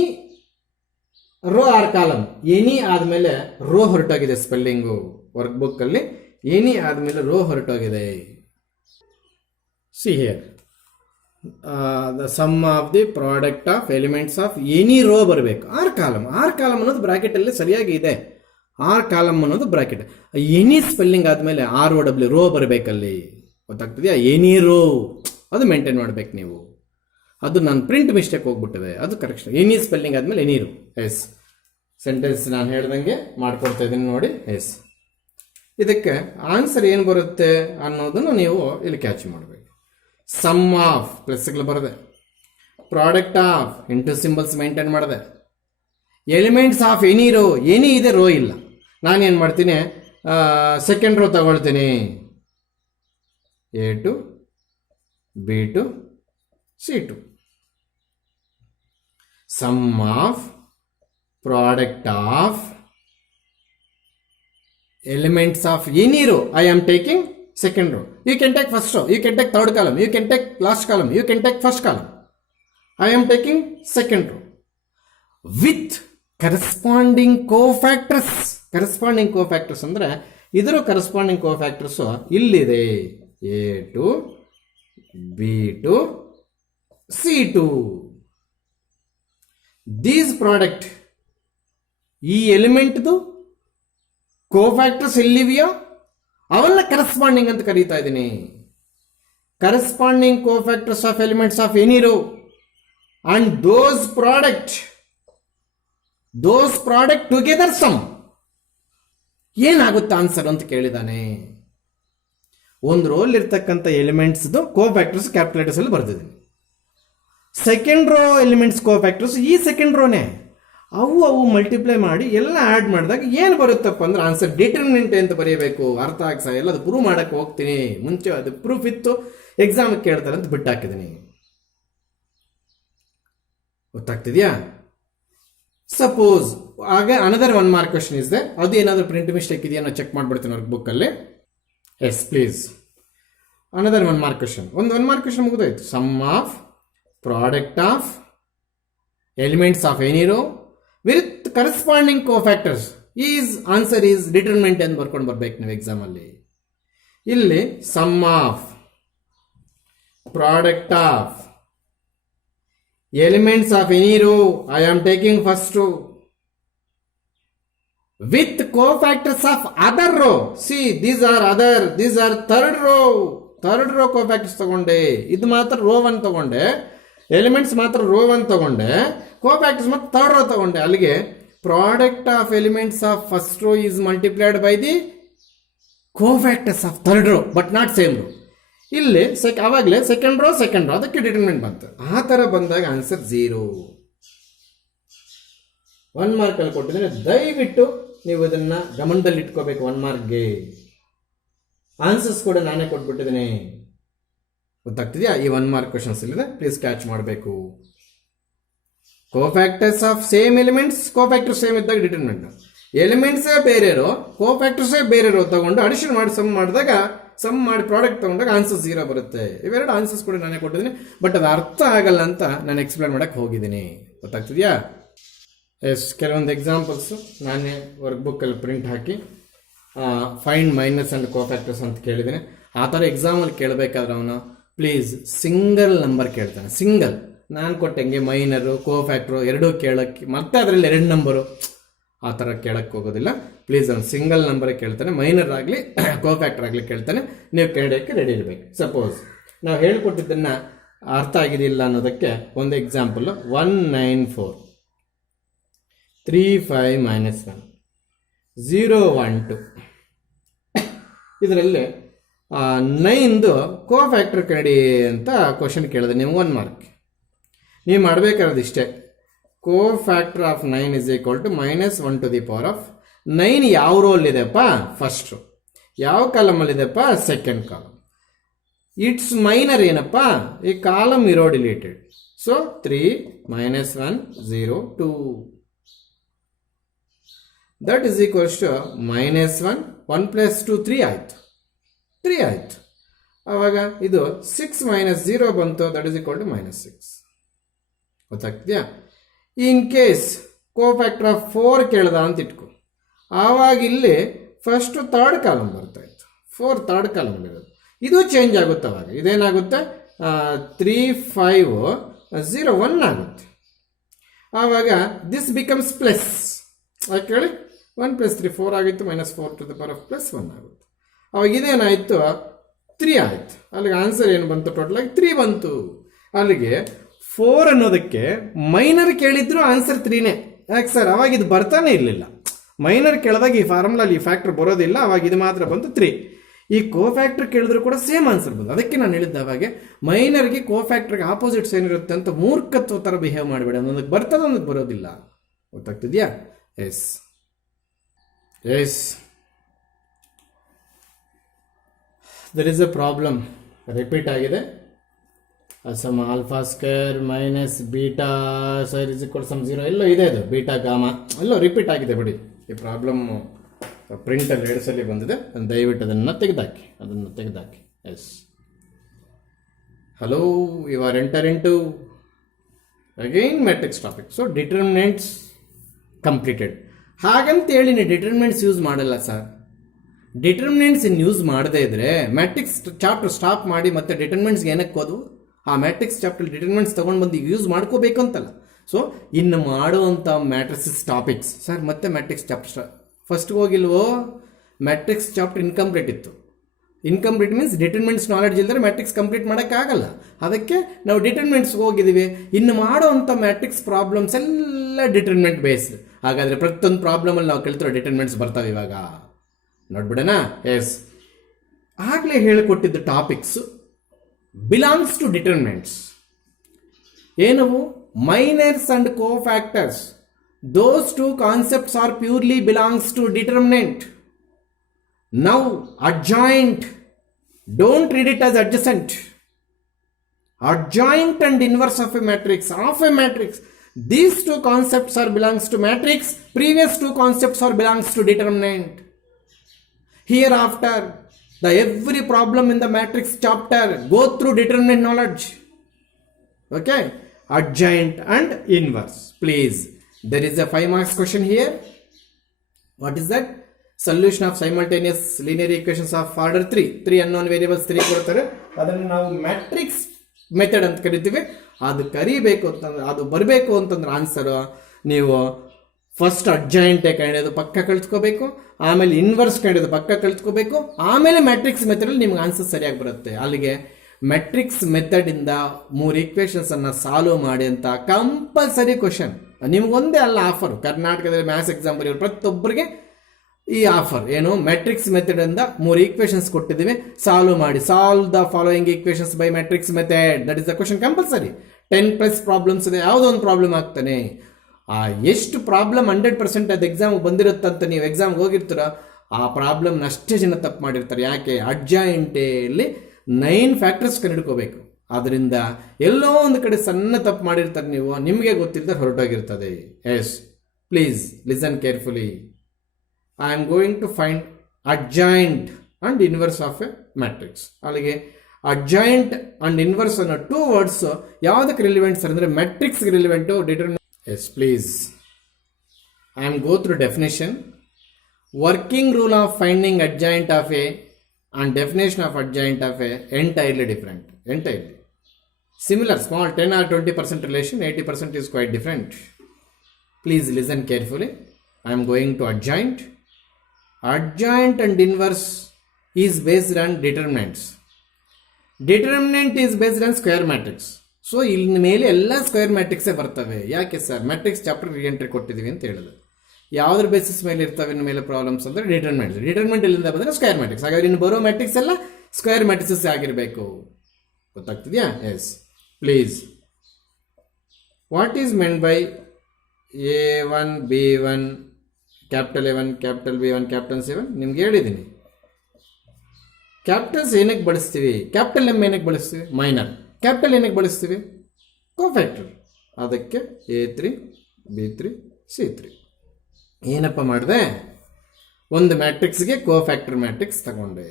row or column. Any ಆದಮೇಲೆ ರೋ ಹೊರಟೋಗಿದೆ ಸ್ಪೆಲ್ಲಿಂಗು ವರ್ಕ್ ಬುಕ್ಕಲ್ಲಿ, ಎನಿ ಆದಮೇಲೆ ರೋ ಹೊರಟೋಗಿದೆ. See here, the sum of the product of elements of any row ಬರಬೇಕು. ಆರ್ ಕಾಲಮ್ ಅನ್ನೋದು ಬ್ರಾಕೆಟಲ್ಲಿ ಸರಿಯಾಗಿ ಇದೆ. ಆರ್ ಕಾಲಮ್ ಅನ್ನೋದು ಬ್ರಾಕೆಟ್. ಎನಿ ಸ್ಪೆಲ್ಲಿಂಗ್ ಆದಮೇಲೆ ROW ರೋ ಬರಬೇಕಲ್ಲಿ, ಗೊತ್ತಾಗ್ತದೆಯಾ? ಎನಿ ರೋ ಅದು ಮೇಂಟೈನ್ ಮಾಡಬೇಕು ನೀವು. ಅದು ನಾನು ಪ್ರಿಂಟ್ ಮಿಸ್ಟೇಕ್ ಹೋಗ್ಬಿಟ್ಟಿದೆ, ಅದು ಕರೆಕ್ಷನ್. ಎನಿ ಸ್ಪೆಲ್ಲಿಂಗ್ ಆದಮೇಲೆ ಎನಿ ರೋ. ಎಸ್, ಸೆಂಟೆನ್ಸ್ ನಾನು ಹೇಳ್ದಂಗೆ ಮಾಡ್ಕೊಡ್ತಾ ಇದ್ದೀನಿ ನೋಡಿ. ಎಸ್, ಇದಕ್ಕೆ ಆನ್ಸರ್ ಏನು ಬರುತ್ತೆ ಅನ್ನೋದನ್ನು ನೀವು ಇಲ್ಲಿ ಕ್ಯಾಚ್ ಮಾಡಬೇಕು. ಸಮ್ ಆಫ್ ಪ್ಲಸ್ಗಳು ಬರದೆ, product of into symbols maintain ಮಾಡಿದೆ, elements of any row, any ಇದೆ ರೋ ಇಲ್ಲ. ನಾನೇನು ಮಾಡ್ತೀನಿ, ಸೆಕೆಂಡ್ ರೋ ತಗೊಳ್ತೀನಿ, A2 B2 C2. Sum of product of elements of any row, I am taking second row. You can take first row, you can take third column, you can take last column, you can take first column. I am taking second row with corresponding cofactors. Corresponding cofactors ಅಂದ್ರೆ ಇದರ corresponding cofactors ಇಲ್ಲಿದೆ, A2 B2 C2. These product, ಈ ಎಲಿಮೆಂಟ್ದು ಕೋಫ್ಯಾಕ್ಟರ್ಸ್ ಎಲ್ಲಿವೆಯೋ ಅವೆಲ್ಲ ಕರೆಸ್ಪಾಂಡಿಂಗ್ ಅಂತ ಕರೀತಾ ಇದ್ದೀನಿ. Corresponding cofactors of elements of any row and those product together sum. ಏನಾಗುತ್ತೆ ಆನ್ಸರ್ ಅಂತ ಕೇಳಿದಾನೆ. ಒಂದು ರೋಲ್ ಇರ್ತಕ್ಕಂಥ ಎಲಿಮೆಂಟ್ಸ್ದು ಕೋಫ್ಯಾಕ್ಟರ್ಸ್ ಕ್ಯಾಲ್ಕುಲೇಟರ್ಸ್ ಅಲ್ಲಿ ಬರ್ತಿದ್ದೀನಿ. ಸೆಕೆಂಡ್ ರೋ ಎಲಿಮೆಂಟ್ಸ್ ಕೋಫ್ಯಾಕ್ಟರ್ಸ್ ಈ ಸೆಕೆಂಡ್ ರೋನೇ, ಅವು ಮಲ್ಟಿಪ್ಲೈ ಮಾಡಿ ಎಲ್ಲ ಆ್ಯಡ್ ಮಾಡಿದಾಗ ಏನು ಬರುತ್ತಪ್ಪ ಅಂದ್ರೆ ಆನ್ಸರ್ ಡಿಟರ್ಮಿನೆಂಟ್ ಅಂತ ಬರೀಬೇಕು. ಅರ್ಥ ಆಗ್ತಾ ಇಲ್ಲ, ಅದು ಪ್ರೂವ್ ಮಾಡೋಕ್ಕೆ ಹೋಗ್ತೀನಿ. ಮುಂಚೆ ಅದು ಪ್ರೂಫ್ ಇತ್ತು, ಎಕ್ಸಾಮ್ ಕೇಳ್ತಾರೆ ಅಂತ ಬಿಟ್ಟು ಹಾಕಿದ್ದೀನಿ. ಗೊತ್ತಾಗ್ತಿದ್ಯಾ? ಸಪೋಸ್ ಆಗ ಅನದರ್ 1 ಮಾರ್ಕ್ ಕ್ವಶನ್ ಇದೆ, ಅದು ಏನಾದರೂ ಪ್ರಿಂಟ್ ಮಿಸ್ಟೇಕ್ ಇದೆಯಾ ಚೆಕ್ ಮಾಡ್ಬಿಡ್ತೀನಿ ವರ್ಕ್ ಬುಕ್ಕಲ್ಲಿ. Yes please, another 1 mark question. ಒಂದು 1 ಮಾರ್ಕ್ ಕ್ವಶನ್ ಮುಗಿದೋಯ್ತು. Sum of product of elements of any row with corresponding cofactors is answer is determinant ಎಂದು ಬರ್ಕೊಂಡು ಬರ್ಬೇಕು ನೀವು ಎಕ್ಸಾಮಲ್ಲಿ. ಇಲ್ಲಿ sum of product of elements of any row, I am taking first row, with cofactors of other row. See, these are other, these are third row cofactors ತಗೊಂಡೆ. ಇದು ಮಾತ್ರ ರೋ 1 ತಗೊಂಡೆ, ಎಲಿಮೆಂಟ್ಸ್ ಮಾತ್ರ ರೋ 1 ತಗೊಂಡೆ, cofactors ಮಾತ್ರ ಥರ್ಡ್ ರೋ ತಗೊಂಡೆ. ಅಲ್ಲಿಗೆ product of elements of first row is multiplied by the cofactors of third row but not same rho. ಇಲ್ಲಿ ಅವಾಗಲೇ ಸೆಕೆಂಡ್ ರೋ ಅದಕ್ಕೆ ಡಿಟರ್ಮಿನೆಂಟ್ ಬಂತು. ಆ ಥರ ಬಂದಾಗ ಆನ್ಸರ್ 0. 1 ಮಾರ್ಕಲ್ಲಿ ಕೊಟ್ಟಿದ್ರೆ ದಯವಿಟ್ಟು ನೀವು ಇದನ್ನ ಗಮನದಲ್ಲಿ ಇಟ್ಕೋಬೇಕು. 1 ಮಾರ್ಕ್ಗೆ ಆನ್ಸರ್ಸ್ ಕೂಡ ನಾನೇ ಕೊಟ್ಬಿಟ್ಟಿದ್ದೀನಿ. ಗೊತ್ತಾಗ್ತಿದೆಯಾ? ಈ 1 ಮಾರ್ಕ್ ಕ್ವಶನ್ಸ್ ಇಲ್ಲಿದೆ, ಪ್ಲೀಸ್ ಕ್ಯಾಚ್ ಮಾಡಬೇಕು. Cofactors of same elements, cofactor same ಇದ್ದಾಗ ಡಿಟರ್ಮಿನೆಂಟ್. ಎಲಿಮೆಂಟ್ಸೇ ಬೇರೆ ರೋ, ಕೋಫ್ಯಾಕ್ಟರ್ಸೇ ಬೇರೆ ರೋ ತಗೊಂಡು ಅಡಿಷನ್ ಮಾಡಿ ಸಮ್ ಮಾಡಿ ಪ್ರಾಡಕ್ಟ್ ತಗೊಂಡಾಗ ಆನ್ಸರ್ 0 ಬರುತ್ತೆ. ಇವೆರಡು ಆನ್ಸರ್ಸ್ ಕೂಡ ನಾನೇ ಕೊಟ್ಟಿದ್ದೀನಿ, ಬಟ್ ಅದು ಅರ್ಥ ಆಗಲ್ಲ ಅಂತ ನಾನು ಎಕ್ಸ್ಪ್ಲೇನ್ ಮಾಡಕ್ಕೆ ಹೋಗಿದ್ದೀನಿ. ಗೊತ್ತಾಗ್ತಿದೆಯಾ? ಎಸ್, ಕೆಲವೊಂದು ಎಕ್ಸಾಂಪಲ್ಸು ನಾನೇ ವರ್ಕ್ ಬುಕ್ಕಲ್ಲಿ print hockey find minus and cofactors ಅಂತ ಕೇಳಿದ್ದೀನಿ. ಆ ಥರ ಎಕ್ಸಾಮಲ್ಲಿ ಕೇಳಬೇಕಾದ್ರೆ ಅವನು ಪ್ಲೀಸ್ ಸಿಂಗಲ್ ನಂಬರ್ ಕೇಳ್ತಾನೆ. ಸಿಂಗಲ್ ನಾನು ಕೊಟ್ಟಂಗೆ ಮೈನರು ಕೋಫ್ಯಾಕ್ಟ್ರು ಎರಡೂ ಕೇಳೋಕ್ಕೆ, ಮತ್ತೆ ಅದರಲ್ಲಿ 2 ನಂಬರು ಆ ಥರ ಕೇಳಕ್ಕೆ ಹೋಗೋದಿಲ್ಲ. ಪ್ಲೀಸ್ ಅವ್ನು ಸಿಂಗಲ್ ನಂಬರೇ ಕೇಳ್ತಾನೆ, ಮೈನರ್ ಆಗಲಿ ಕೋಫ್ಯಾಕ್ಟರ್ ಆಗಲಿ ಕೇಳ್ತಾನೆ. ನೀವು ಕೇಳೋಕ್ಕೆ ರೆಡಿ ಇರಬೇಕು. ಸಪೋಸ್ ನಾವು ಹೇಳ್ಕೊಟ್ಟಿದ್ದನ್ನು ಅರ್ಥ ಆಗಿದೆಯಿಲ್ಲ ಅನ್ನೋದಕ್ಕೆ ಒಂದು ಎಕ್ಸಾಂಪಲ್, 194 35 - 1 0 1 2. ಇದರಲ್ಲಿ 9ದು ಕೋಫ್ಯಾಕ್ಟರ್ ಕಡಿ ಅಂತ ಕ್ವಶನ್ ಕೇಳಿದೆ ನೀವು 1 ಮಾರ್ಕ್. ನೀವು ಮಾಡಬೇಕಾದ್ರೆ ಇಷ್ಟೇ, cofactor of 9 is equal to -1 to the power of 9 ಯಾವ ರೋಲ್ ಇದೆಪ್ಪ? First row. ಯಾವ ಕಾಲಮಲ್ಲಿದೆಪ್ಪ? Second column. ಇಟ್ಸ್ ಮೈನರ್ ಏನಪ್ಪ? ಈ ಕಾಲಮ್ ಇರೋ deleted. So 3 - 1 0 2 that is equals to -1 1 + 2 3 ಆಯ್ತು. 3 ಆಯ್ತು. ಆವಾಗ ಇದು 6 - 0 ಬಂತು, ದಟ್ ಇಸ್ ಈಕ್ವಲ್ ಟು -6. ಗೊತ್ತಾಗ್ತಿದೆಯಾ? ಇನ್ ಕೇಸ್ ಕೋಫ್ಯಾಕ್ಟರ್ ಆಫ್ 4 ಕೇಳ್ದ ಅಂತ ಇಟ್ಕೊ, ಆವಾಗ ಇಲ್ಲಿ ಫಸ್ಟ್ ಥರ್ಡ್ ಕಾಲಮ್ ಬರ್ತಾಯಿತ್ತು, 4 ಥರ್ಡ್ ಕಾಲಮ್ ಇರೋದು. ಇದು ಚೇಂಜ್ ಆಗುತ್ತೆ. ಅವಾಗ ಇದೇನಾಗುತ್ತೆ? 3 5 0 1 ಆಗುತ್ತೆ. ಆವಾಗ ದಿಸ್ ಬಿಕಮ್ಸ್ ಪ್ಲಸ್. ಯಾಕೆ ಹೇಳಿ? 1 + 3 4 ಆಗಿತ್ತು, -4 to the power of +1 ಆಗುತ್ತೆ. ಅವಾಗ ಇದೇನಾಯಿತು? 3 ಆಯಿತು. ಅಲ್ಲಿಗೆ ಆನ್ಸರ್ ಏನು ಬಂತು? ಟೋಟಲಾಗಿ 3 ಬಂತು. ಅಲ್ಲಿಗೆ 4 ಅನ್ನೋದಕ್ಕೆ ಮೈನರ್ ಕೇಳಿದ್ರು ಆನ್ಸರ್ 3ನೇ. ಯಾಕೆ ಸರ್? ಅವಾಗ ಇದು ಬರ್ತಾನೆ ಇರಲಿಲ್ಲ. ಮೈನರ್ ಕೇಳಿದಾಗ ಈ ಫಾರ್ಮುಲಲ್ಲಿ ಈ ಫ್ಯಾಕ್ಟರ್ ಬರೋದಿಲ್ಲ, ಅವಾಗ ಇದು ಮಾತ್ರ ಬಂತು 3. ಈ ಕೋಫ್ಯಾಕ್ಟರ್ ಕೇಳಿದ್ರು ಕೂಡ ಸೇಮ್ ಆನ್ಸರ್ ಬಂತು. ಅದಕ್ಕೆ ನಾನು ಹೇಳಿದ್ದೆ ಅವಾಗೆ ಮೈನರ್ಗೆ ಕೋಫ್ಯಾಕ್ಟರ್ಗೆ ಆಪೋಸಿಟ್ಸ್ ಏನಿರುತ್ತೆ ಅಂತ ಮೂರ್ಖತ್ವ ಥರ ಬಿಹೇವ್ ಮಾಡಬೇಡ. ಒಂದಕ್ಕೆ ಬರ್ತದೆ, ಒಂದಕ್ಕೆ ಬರೋದಿಲ್ಲ. ಗೊತ್ತಾಗ್ತಿದ್ಯಾ? Yes yes, there is a problem repeat ಆಗಿದೆ. Sum alpha square minus beta square is equal sum 0 ಎಲ್ಲೋ ಇದೆ, ಅದು ಬೀಟಾ ಗಾಮಾ ಎಲ್ಲೋ ರಿಪೀಟ್ ಆಗಿದೆ. ಬಿಡಿ, ಈ ಪ್ರಾಬ್ಲಮ್ಮು ಪ್ರಿಂಟಲ್ಲಿ 2 ಸಲ ಬಂದಿದೆ. ದಯವಿಟ್ಟು ಅದನ್ನು ತೆಗೆದಾಕಿ. Yes, hello, you are enter in to again matrix topic. So determinants completed. ಹಾಗಂತೇಳಿ ನೀವು ಡಿಟರ್ಮಿನೆಂಟ್ಸ್ ಯೂಸ್ ಮಾಡಲ್ಲ ಸರ್. ಡಿಟರ್ಮಿನೆಂಟ್ಸ್ ಯೂಸ್ ಮಾಡದೇ ಇದ್ರೆ ಮ್ಯಾಟ್ರಿಕ್ಸ್ ಚಾಪ್ಟರ್ ಸ್ಟಾಪ್ ಮಾಡಿ ಮತ್ತೆ ಡಿಟರ್ಮಿನೆಂಟ್ಸ್ಗೆ ಏನಕ್ಕೆ ಹೋದವು? ಆ ಮ್ಯಾಟ್ರಿಕ್ಸ್ ಚಾಪ್ಟರ್ ಡಿಟರ್ಮಿನೆಂಟ್ಸ್ ತೊಗೊಂಡು ಬಂದು ಯೂಸ್ ಮಾಡ್ಕೋಬೇಕು ಅಂತಲ್ಲ. ಸೊ ಇನ್ನು ಮಾಡುವಂಥ ಮ್ಯಾಟ್ರಿಕ್ಸ್ ಟಾಪಿಕ್ಸ್ ಸರ್ ಮತ್ತೆ ಮ್ಯಾಟ್ರಿಕ್ಸ್ ಚಾಪ್ಟರ್ ಫಸ್ಟ್ಗೆ ಹೋಗಿಲ್ವೋ? ಮ್ಯಾಟ್ರಿಕ್ಸ್ ಚಾಪ್ಟರ್ ಇನ್ಕಂಪ್ಲೀಟ್ ಇತ್ತು. ಇನ್ಕಂಪ್ಲೀಟ್ ಮೀನ್ಸ್ ಡಿಟರ್ಮಿನೆಂಟ್ಸ್ ನಾಲೆಡ್ಜ್ ಇಲ್ಲದ್ರೆ ಮ್ಯಾಟ್ರಿಕ್ಸ್ ಕಂಪ್ಲೀಟ್ ಮಾಡೋಕ್ಕಾಗಲ್ಲ. ಅದಕ್ಕೆ ನಾವು ಡಿಟರ್ಮಿನೆಂಟ್ಸ್ಗೆ ಹೋಗಿದ್ದೀವಿ. ಇನ್ನು ಮಾಡುವಂಥ ಮ್ಯಾಟ್ರಿಕ್ಸ್ ಪ್ರಾಬ್ಲಮ್ಸ್ ಎಲ್ಲ ಡಿಟರ್ಮಿನೆಂಟ್ ಬೇಸ್ಡ್. ಹಾಗಾದರೆ ಪ್ರತಿಯೊಂದು ಪ್ರಾಬ್ಲಮಲ್ಲಿ ನಾವು ಕಲಿತಿರೋ ಡಿಟರ್ಮಿನೆಂಟ್ಸ್ ಬರ್ತಾವೆ. ಇವಾಗ ನೋಡ್ಬಿಡೋಣ. ಎಸ್, ಆಗಲೇ ಹೇಳಿಕೊಟ್ಟಿದ್ದ ಟಾಪಿಕ್ಸ್ ಬಿಲಾಂಗ್ಸ್ ಟು ಡಿಟರ್ಮಿನೆಂಟ್ಸ್. ಏನವು? Minors and cofactors. Those 2 concepts are purely belongs to determinant. Now adjoint, don't read it as adjacent. adjoint and inverse of a matrix, these two concepts are belongs to matrix, previous two concepts are belongs to determinant. Hereafter the every problem in the matrix chapter go through determinant knowledge. Okay, adjoint and inverse. Please, there is a 5 marks question here. What is that? Solution of simultaneous linear equations of order 3 unknown variables 3 ಕೊಡ್ತಾರೆ. ಅದನ್ನು ನಾವು ಮ್ಯಾಟ್ರಿಕ್ಸ್ ಮೆಥಡ್ ಅಂತ ಕರಿತೀವಿ. ಅದು ಕರಿಬೇಕು ಅಂತಂದ್ರೆ, ಅದು ಬರಬೇಕು ಅಂತಂದ್ರೆ ಆನ್ಸರ್ ನೀವು ಫಸ್ಟ್ ಅಡ್ಜಾಯಿಂಟ್ ಕಂಡಿದ್ದು ಪಕ್ಕ ಕಳ್ಸ್ಕೋಬೇಕು, ಆಮೇಲೆ ಇನ್ವರ್ಸ್ ಕಂಡಿದ್ದು ಪಕ್ಕ ಕಳ್ಸ್ಕೋಬೇಕು, ಆಮೇಲೆ ಮ್ಯಾಟ್ರಿಕ್ಸ್ ಮೆಥಡಲ್ಲಿ ನಿಮ್ಗೆ ಆನ್ಸರ್ ಸರಿಯಾಗಿ ಬರುತ್ತೆ. ಅಲ್ಲಿಗೆ ಮೆಟ್ರಿಕ್ಸ್ ಮೆಥಡ್ ಇಂದ 3 ಈಕ್ವೇಷನ್ಸ್ ಅನ್ನ ಸಾಲ್ವ್ ಮಾಡಿ ಅಂತ ಕಂಪಲ್ಸರಿ ಕ್ವಶನ್. ನಿಮ್ಗೊಂದೇ ಅಲ್ಲ ಆಫರ್, ಕರ್ನಾಟಕದಲ್ಲಿ ಮ್ಯಾಥ್ಸ್ ಎಕ್ಸಾಮ್ ಬರೆಯೋರು ಪ್ರತಿಯೊಬ್ಬರಿಗೆ ಈ ಆಫರ್ ಏನು, ಮೆಟ್ರಿಕ್ಸ್ ಮೆಥಡ್ ಇಂದ 3 ಈಕ್ವೇಷನ್ಸ್ ಕೊಟ್ಟಿದ್ದೀವಿ, ಸಾಲ್ವ್ ಮಾಡಿ. Solve the following equations by matrix method, that is the question compulsory. 10+ problems ಇದೆ, ಯಾವುದೋ ಒಂದು ಪ್ರಾಬ್ಲಮ್ ಆಗ್ತಾನೆ. ಎಷ್ಟು ಪ್ರಾಬ್ಲಮ್ 100% ಅದು ಎಕ್ಸಾಮ್ ಬಂದಿರುತ್ತಂತ ನೀವು ಎಕ್ಸಾಮ್ಗೆ ಹೋಗಿರ್ತೀರ, ಆ ಪ್ರಾಬ್ಲಮ್ನ ಅಷ್ಟೇ ಜನ ತಪ್ಪು ಮಾಡಿರ್ತಾರೆ. ಯಾಕೆ? ಅಡ್ಜಾಯಿಂಟಲ್ಲಿ 9 ಫ್ಯಾಕ್ಟರ್ಸ್ ಕಂಡುಹಿಡ್ಕೋಬೇಕು. ಅದರಿಂದ ಎಲ್ಲೋ ಒಂದು ಕಡೆ ಸಣ್ಣ ತಪ್ಪು ಮಾಡಿರ್ತಾರೆ, ನಿಮಗೆ ಗೊತ್ತಿಲ್ಲದೆ ಹೊರಟೋಗಿರ್ತದೆ. Yes, please listen carefully. I am going to find adjoint and inverse of a matrix. ಅಲ್ಲಿಗೆ ಅಡ್ಜಾಯಿಂಟ್ ಅಂಡ್ ಇನ್ವರ್ಸ್ ಅನ್ನೋ 2 ವರ್ಡ್ಸ್ ಯಾವುದಕ್ಕೆ ರಿಲಿವೆಂಟ್ಸ್ ಅಂದರೆ ಮ್ಯಾಟ್ರಿಕ್ಸ್ಗೆ relevant, determinant. Yes, please. I am go through definition. Working rule of finding adjoint of A and definition of adjoint of A entirely different. Entirely. Similar, small 10 or 20% relation, 80% is quite different. Please listen carefully. I am going to adjoint. Adjoint and inverse is based on determinants. Determinant is based on square matrix. So ಇಲ್ಲಿನ ಮೇಲೆ ಎಲ್ಲ ಸ್ಕ್ವೇರ್ ಮ್ಯಾಟ್ರಿಕ್ಸೇ ಬರ್ತವೆ. ಯಾಕೆ ಸರ್? ಮ್ಯಾಟ್ರಿಕ್ಸ್ ಚಾಪ್ಟರ್ ರೀಎಂಟ್ರಿ ಕೊಟ್ಟಿದ್ದೀವಿ ಅಂತ ಹೇಳಿದ್ರು. ಯಾವುದ್ರ ಬೇಸಿಸ್ ಮೇಲೆ ಇರ್ತವೆ ಇನ್ನು ಮೇಲೆ ಪ್ರಾಬ್ಲಮ್ಸ್ ಅಂದರೆ ಡಿಟರ್ಮೆಂಟ್. ಡಿಟರ್ಮೆಂಟ್ ಎಲ್ಲಿಂದ ಬಂದರೆ ಸ್ಕ್ವೇರ್ ಮ್ಯಾಟ್ರಿಕ್ಸ್. ಹಾಗಾದ್ರೆ ಇನ್ನು ಬರೋ ಮ್ಯಾಟ್ರಿಕ್ಸ್ ಎಲ್ಲ ಸ್ಕ್ವೇರ್ ಮ್ಯಾಟ್ರಿಕ್ಸಸ್ ಆಗಿರಬೇಕು. ಗೊತ್ತಾಗ್ತಿದೆಯಾ? Yes, please. What is meant by A1 B1 capital A1 capital B1 capital C1? ನಿಮ್ಗೆ ಹೇಳಿದ್ದೀನಿ. ಕ್ಯಾಪಿಟಲ್ಸ್ ಏನಕ್ಕೆ ಬಳಸ್ತೀವಿ? ಕ್ಯಾಪಿಟಲ್ ಎಮ್ ಏನಕ್ಕೆ ಬಳಸ್ತೀವಿ? ಮೈನರ್. ಕ್ಯಾಪಿಟಲ್ ಏನಕ್ಕೆ ಬಳಸ್ತೀವಿ? ಕೋಫ್ಯಾಕ್ಟರ್. ಅದಕ್ಕೆ A3 B3 C3. ಏನಪ್ಪ ಮಾಡಿದೆ? ಒಂದು ಮ್ಯಾಟ್ರಿಕ್ಸ್ಗೆ ಕೋಫ್ಯಾಕ್ಟರ್ ಮ್ಯಾಟ್ರಿಕ್ಸ್ ತಗೊಂಡೆ.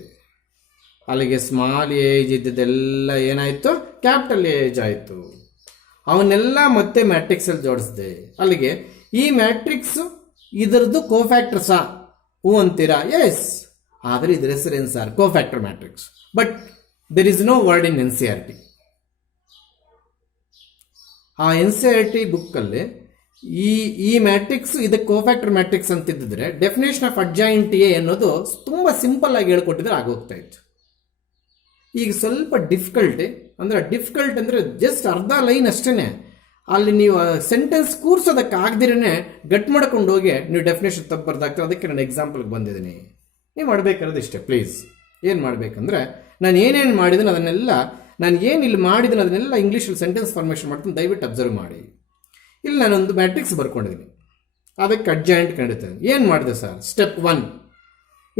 ಅಲ್ಲಿಗೆ ಸ್ಮಾಲ್ ಏಜ್ ಇದ್ದದೆಲ್ಲ ಏನಾಯಿತು? ಕ್ಯಾಪಿಟಲ್ ಏಜ್ ಆಯಿತು. ಅವನ್ನೆಲ್ಲ ಮತ್ತೆ ಮ್ಯಾಟ್ರಿಕ್ಸಲ್ಲಿ ಜೋಡಿಸಿದೆ. ಅಲ್ಲಿಗೆ ಈ ಮ್ಯಾಟ್ರಿಕ್ಸು ಇದರದ್ದು ಕೋಫ್ಯಾಕ್ಟರ್ಸಾ? ಹೂ ಅಂತೀರಾ? ಎಸ್. ಆದರೆ ಇದರ ಹೆಸರು ಏನು sir? Cofactor matrix. But there is no word in NCERT. ಆ NCERT ಬುಕ್ಕಲ್ಲಿ ಈ ಮ್ಯಾಟ್ರಿಕ್ಸ್ ಇದಕ್ಕೆ ಕೋಫ್ಯಾಕ್ಟರ್ ಮ್ಯಾಟ್ರಿಕ್ಸ್ ಅಂತಿದ್ದರೆ ಡೆಫಿನೇಷನ್ ಆಫ್ ಅಡ್ಜಾಯಿಂಟ್ ಎ ಅನ್ನೋದು ತುಂಬ ಸಿಂಪಲ್ ಆಗಿ ಹೇಳ್ಕೊಟ್ಟಿದ್ರೆ ಆಗೋಗ್ತಾ ಇತ್ತು. ಈಗ ಸ್ವಲ್ಪ ಡಿಫಿಕಲ್ಟ್ ಅಂದರೆ ಜಸ್ಟ್ ಅರ್ಧ ಲೈನ್ ಅಷ್ಟೇ. ಅಲ್ಲಿ ನೀವು ಸೆಂಟೆನ್ಸ್ ಕೂರ್ಸೋದಕ್ಕೆ ಆಗದಿರೇ ಗಟ್ ಮಾಡ್ಕೊಂಡು ಹೋಗಿ ನೀವು ಡೆಫಿನೇಷನ್ ತಪ್ಪು ಬರ್ದಾಗ್ತದೆ. ಅದಕ್ಕೆ ನಾನು ಎಕ್ಸಾಂಪಲ್ಗೆ ಬಂದಿದ್ದೀನಿ. ನೀವು ಮಾಡಬೇಕಾದ್ರೆ ಇಷ್ಟೇ. ಪ್ಲೀಸ್ ಏನು ಮಾಡಬೇಕಂದ್ರೆ, ನಾನು ಏನೇನು ಮಾಡಿದ್ದೀನಿ ಅದನ್ನೆಲ್ಲ, ನಾನು ಏನು ಇಲ್ಲಿ ಮಾಡಿದ್ದೀನಿ ಅದನ್ನೆಲ್ಲ ಇಂಗ್ಲೀಷಲ್ಲಿ ಸೆಂಟೆನ್ಸ್ ಫಾರ್ಮೇಷನ್ ಮಾಡ್ತೀನಿ. ದಯವಿಟ್ಟು ಅಬ್ಸರ್ವ್ ಮಾಡಿ. ಇಲ್ಲಿ ನಾನೊಂದು ಮ್ಯಾಟ್ರಿಕ್ಸ್ ಬರ್ಕೊಂಡಿದ್ದೀನಿ, ಅದಕ್ಕೆ ಅಡ್ಜಾಯಿಂಟ್ ಕಂಡಿದ್ದೇನೆ. ಏನು ಮಾಡಿದೆ ಸರ್? ಸ್ಟೆಪ್ 1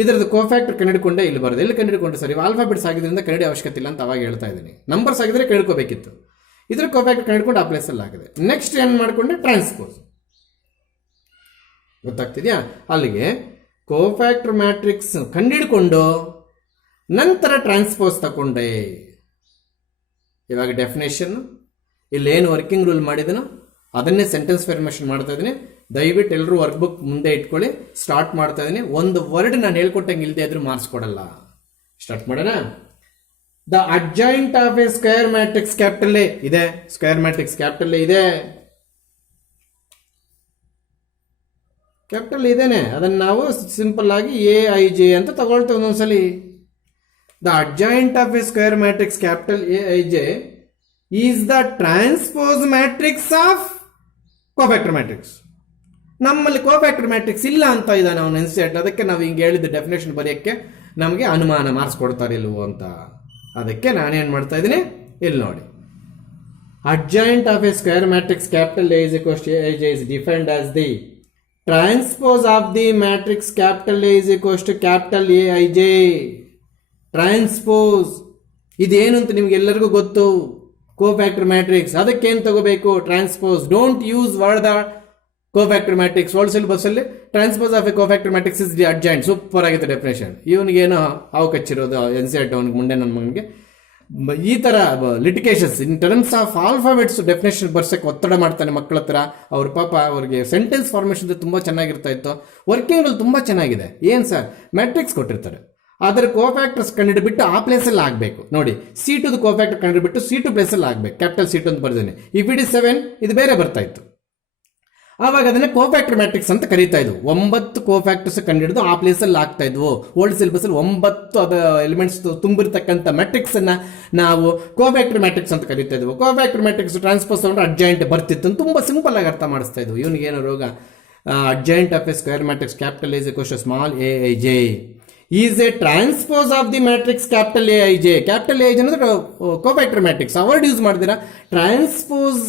ಇದರದ್ದು ಕೋಫ್ಯಾಕ್ಟರ್ ಕಂಡಿಡ್ಕೊಂಡೆ. ಇಲ್ಲಿ ಬರೋದು ಎಲ್ಲಿ ಕಂಡಿಡ್ಕೊಂಡೆ ಸರ್? ಆಲ್ಫಾಬೆಟ್ಸ್ ಆಗಿದ್ದರಿಂದ ಕನ್ನಡ ಅವಶ್ಯಕತೆ ಇಲ್ಲ ಅಂತ ಅವಾಗ ಹೇಳ್ತಾ ಇದ್ದೀನಿ. ನಂಬರ್ಸ್ ಆಗಿದ್ರೆ ಕಂಡುಕೋಬೇಕಿತ್ತು. ಇದ್ರ ಕೋಫ್ಯಾಕ್ಟರ್ ಕಂಡುಕೊಂಡು ಆ ಪ್ಲೇಸಲ್ಲಿ ಆಗಿದೆ. ನೆಕ್ಸ್ಟ್ ಏನು ಮಾಡಿಕೊಂಡೆ? ಟ್ರಾನ್ಸ್ಪೋಸ್. ಗೊತ್ತಾಗ್ತಿದೆಯಾ? ಅಲ್ಲಿಗೆ ಕೋಫ್ಯಾಕ್ಟರ್ ಮ್ಯಾಟ್ರಿಕ್ಸ್ ಕಂಡಿಡ್ಕೊಂಡು ನಂತರ ಟ್ರಾನ್ಸ್ಪೋಸ್ ತಗೊಂಡೆ. ಇವಾಗ ಡೆಫಿನೇಷನ್ ಇಲ್ಲೇನು ವರ್ಕಿಂಗ್ ರೂಲ್ ಮಾಡಿದನೋ ಅದನ್ನೇ ಸೆಂಟೆನ್ಸ್ ಫಾರ್ಮೇಷನ್ ಮಾಡ್ತಾ ಇದ್ದೀನಿ. ದಯವಿಟ್ಟು ಎಲ್ಲರೂ ವರ್ಕ್ ಬುಕ್ ಮುಂದೆ ಇಟ್ಕೊಳ್ಳಿ. ಸ್ಟಾರ್ಟ್ ಮಾಡ್ತಾ ಇದ್ದೀನಿ. ಒಂದು ವರ್ಡ್ ನಾನು ಹೇಳ್ಕೊಟ್ಟಂಗೆ ಇಲ್ಲದೆ ಇದ್ರೂ ಮಾರ್ಕ್ಸ್ ಕೊಡಲ್ಲ. ಸ್ಟಾರ್ಟ್ ಮಾಡೋಣ. The adjoint of a square matrix capital A ಇದೆ. ಸ್ಕ್ವೇರ್ ಮ್ಯಾಟ್ರಿಕ್ಸ್ ಕ್ಯಾಪಿಟಲ್ ಎ ಇದೆ. ಕ್ಯಾಪಿಟಲ್ ಇದೇನೆ, ಅದನ್ನು ನಾವು ಸಿಂಪಲ್ ಆಗಿ AIJ ಅಂತ ತಗೊಳ್ತೇವೆ ಒಂದೊಂದ್ಸಲಿ. The adjoint of a square matrix capital AIJ is the transpose matrix of cofactor matrix. ನಮ್ಮಲ್ಲಿ ಕೋಫ್ಯಾಕ್ಟರ್ ಮ್ಯಾಟ್ರಿಕ್ಸ್ ಇಲ್ಲ ಅಂತ ಇದ್ದಾನೆ ಅವನು NCERT. ಅದಕ್ಕೆ ನಾವು ಹಿಂಗೆ ಹೇಳಿದ್ದು ಡೆಫಿನೇಷನ್ ಬರೆಯೋಕ್ಕೆ ನಮಗೆ ಅನುಮಾನ, ಮಾರ್ಕ್ಸ್ ಕೊಡ್ತಾರೆ ಇಲ್ವೋ ಅಂತ. ಅದಕ್ಕೆ ನಾನೇನು ಮಾಡ್ತಾ ಇದ್ದೀನಿ, ಇಲ್ಲಿ ನೋಡಿ. Adjoint of a square matrix capital A is equals to AIJ is defined as the transpose of the matrix capital A is equals to capital AIJ. Transpose ಇದೇನು ಅಂತ ನಿಮ್ಗೆ ಎಲ್ಲರಿಗೂ ಗೊತ್ತು. Cofactor matrix. ಅದಕ್ಕೇನು ತಗೋಬೇಕು? Transpose. Don't use word the cofactor matrix. Old syllabus ಅಲ್ಲಿ transpose of a cofactor matrix is the adjoint. Super ಆಗಿತ್ತು ಡೆಫಿನೇಷನ್. ಇವನಿಗೇನೋ ಹಾವು ಕಚ್ಚಿರೋದು NCERT ಅವನಿಗೆ ಮುಂದೆ ನನ್ನ ಮಗನಿಗೆ ಈ ತರ litigations in terms of alphabets definition ಬರ್ಸಕ್ಕೆ ಒತ್ತಡ ಮಾಡ್ತಾನೆ ಮಕ್ಕಳ ಹತ್ರ. ಅವ್ರ ಪಾಪ ಅವ್ರಿಗೆ ಸೆಂಟೆನ್ಸ್ ಫಾರ್ಮೇಷನ್ ತುಂಬಾ ಚೆನ್ನಾಗಿರ್ತಾ ಇತ್ತು. ವರ್ಕಿಂಗ್ ಅಲ್ಲಿ ತುಂಬಾ ಚೆನ್ನಾಗಿದೆ. ಏನ್ ಸರ್, ಮ್ಯಾಟ್ರಿಕ್ಸ್ ಕೊಟ್ಟಿರ್ತಾರೆ, ಅದರ ಕೋಫ್ಯಾಕ್ಟರ್ಸ್ ಕಂಡುಹಿಡಿಬಿಟ್ಟು ಆ ಪ್ಲೇಸಲ್ಲಿ ಆಗಬೇಕು. ನೋಡಿ, C2 ಕೋಫ್ಯಾಕ್ಟರ್ ಕಂಡುಹಿಡಿಬಿಟ್ಟು C2 ಪ್ಲೇಸಲ್ಲಿ ಆಗಬೇಕು. ಕ್ಯಾಪಿಟಲ್ C2 ಅಂತ ಬರ್ದೇನೆ. ಇಫ್ ಇಟ್ ಇಸ್ 7 ಇದು ಬೇರೆ ಬರ್ತಾ ಇತ್ತು. ಆವಾಗ ಅದನ್ನ ಕೋಫ್ಯಾಕ್ಟರ್ ಮ್ಯಾಟ್ರಿಕ್ಸ್ ಅಂತ ಕರೀತಾ ಇದ್ವು. 9 ಕೋಫ್ಯಾಕ್ಟರ್ಸ್ ಕಂಡುಹಿಡಿದು ಆ ಪ್ಲೇಸಲ್ಲಿ ಆಗ್ತಾ ಇದ್ವು. ಓಲ್ಡ್ ಸಿಲೆಬಸ್ ಅಲ್ಲಿ 9 ಅದ ಎಲಿಮೆಂಟ್ಸ್ ತುಂಬಿರ್ತಕ್ಕಂಥ ಮ್ಯಾಟ್ರಿಕ್ಸ್ ಅನ್ನ ನಾವು ಕೋಫ್ಯಾಕ್ಟರ್ ಮ್ಯಾಟ್ರಿಕ್ಸ್ ಅಂತ ಕರೀತಾ ಇದ್ವು. ಕೋಫ್ಯಾಕ್ಟರ್ ಮ್ಯಾಟ್ರಿಕ್ಸ್ ಟ್ರಾನ್ಸ್ಪೋಸ್ ತಗೊಂಡ್ರೆ ಅಡ್ಜಾಯಿಂಟ್ ಬರ್ತಿತ್ತು ಅಂತ ತುಂಬಾ ಸಿಂಪಲ್ ಆಗಿ ಅರ್ಥ ಮಾಡಿಸ್ತಾ ಇದ್ವು. ಇವನಿಗೆ ಏನೋ ರೋಗ. Adjoint of a square matrix capital A = small aij is a transpose of the matrix capital AIJ. Capital AIJ ಅಂದ್ರೆ ಕೋಫ್ಯಾಕ್ಟರ್ ಮ್ಯಾಟ್ರಿಕ್ಸ್. ಅವರ್ಡ್ ಯೂಸ್ ಮಾಡಿದಿರಾ, transpose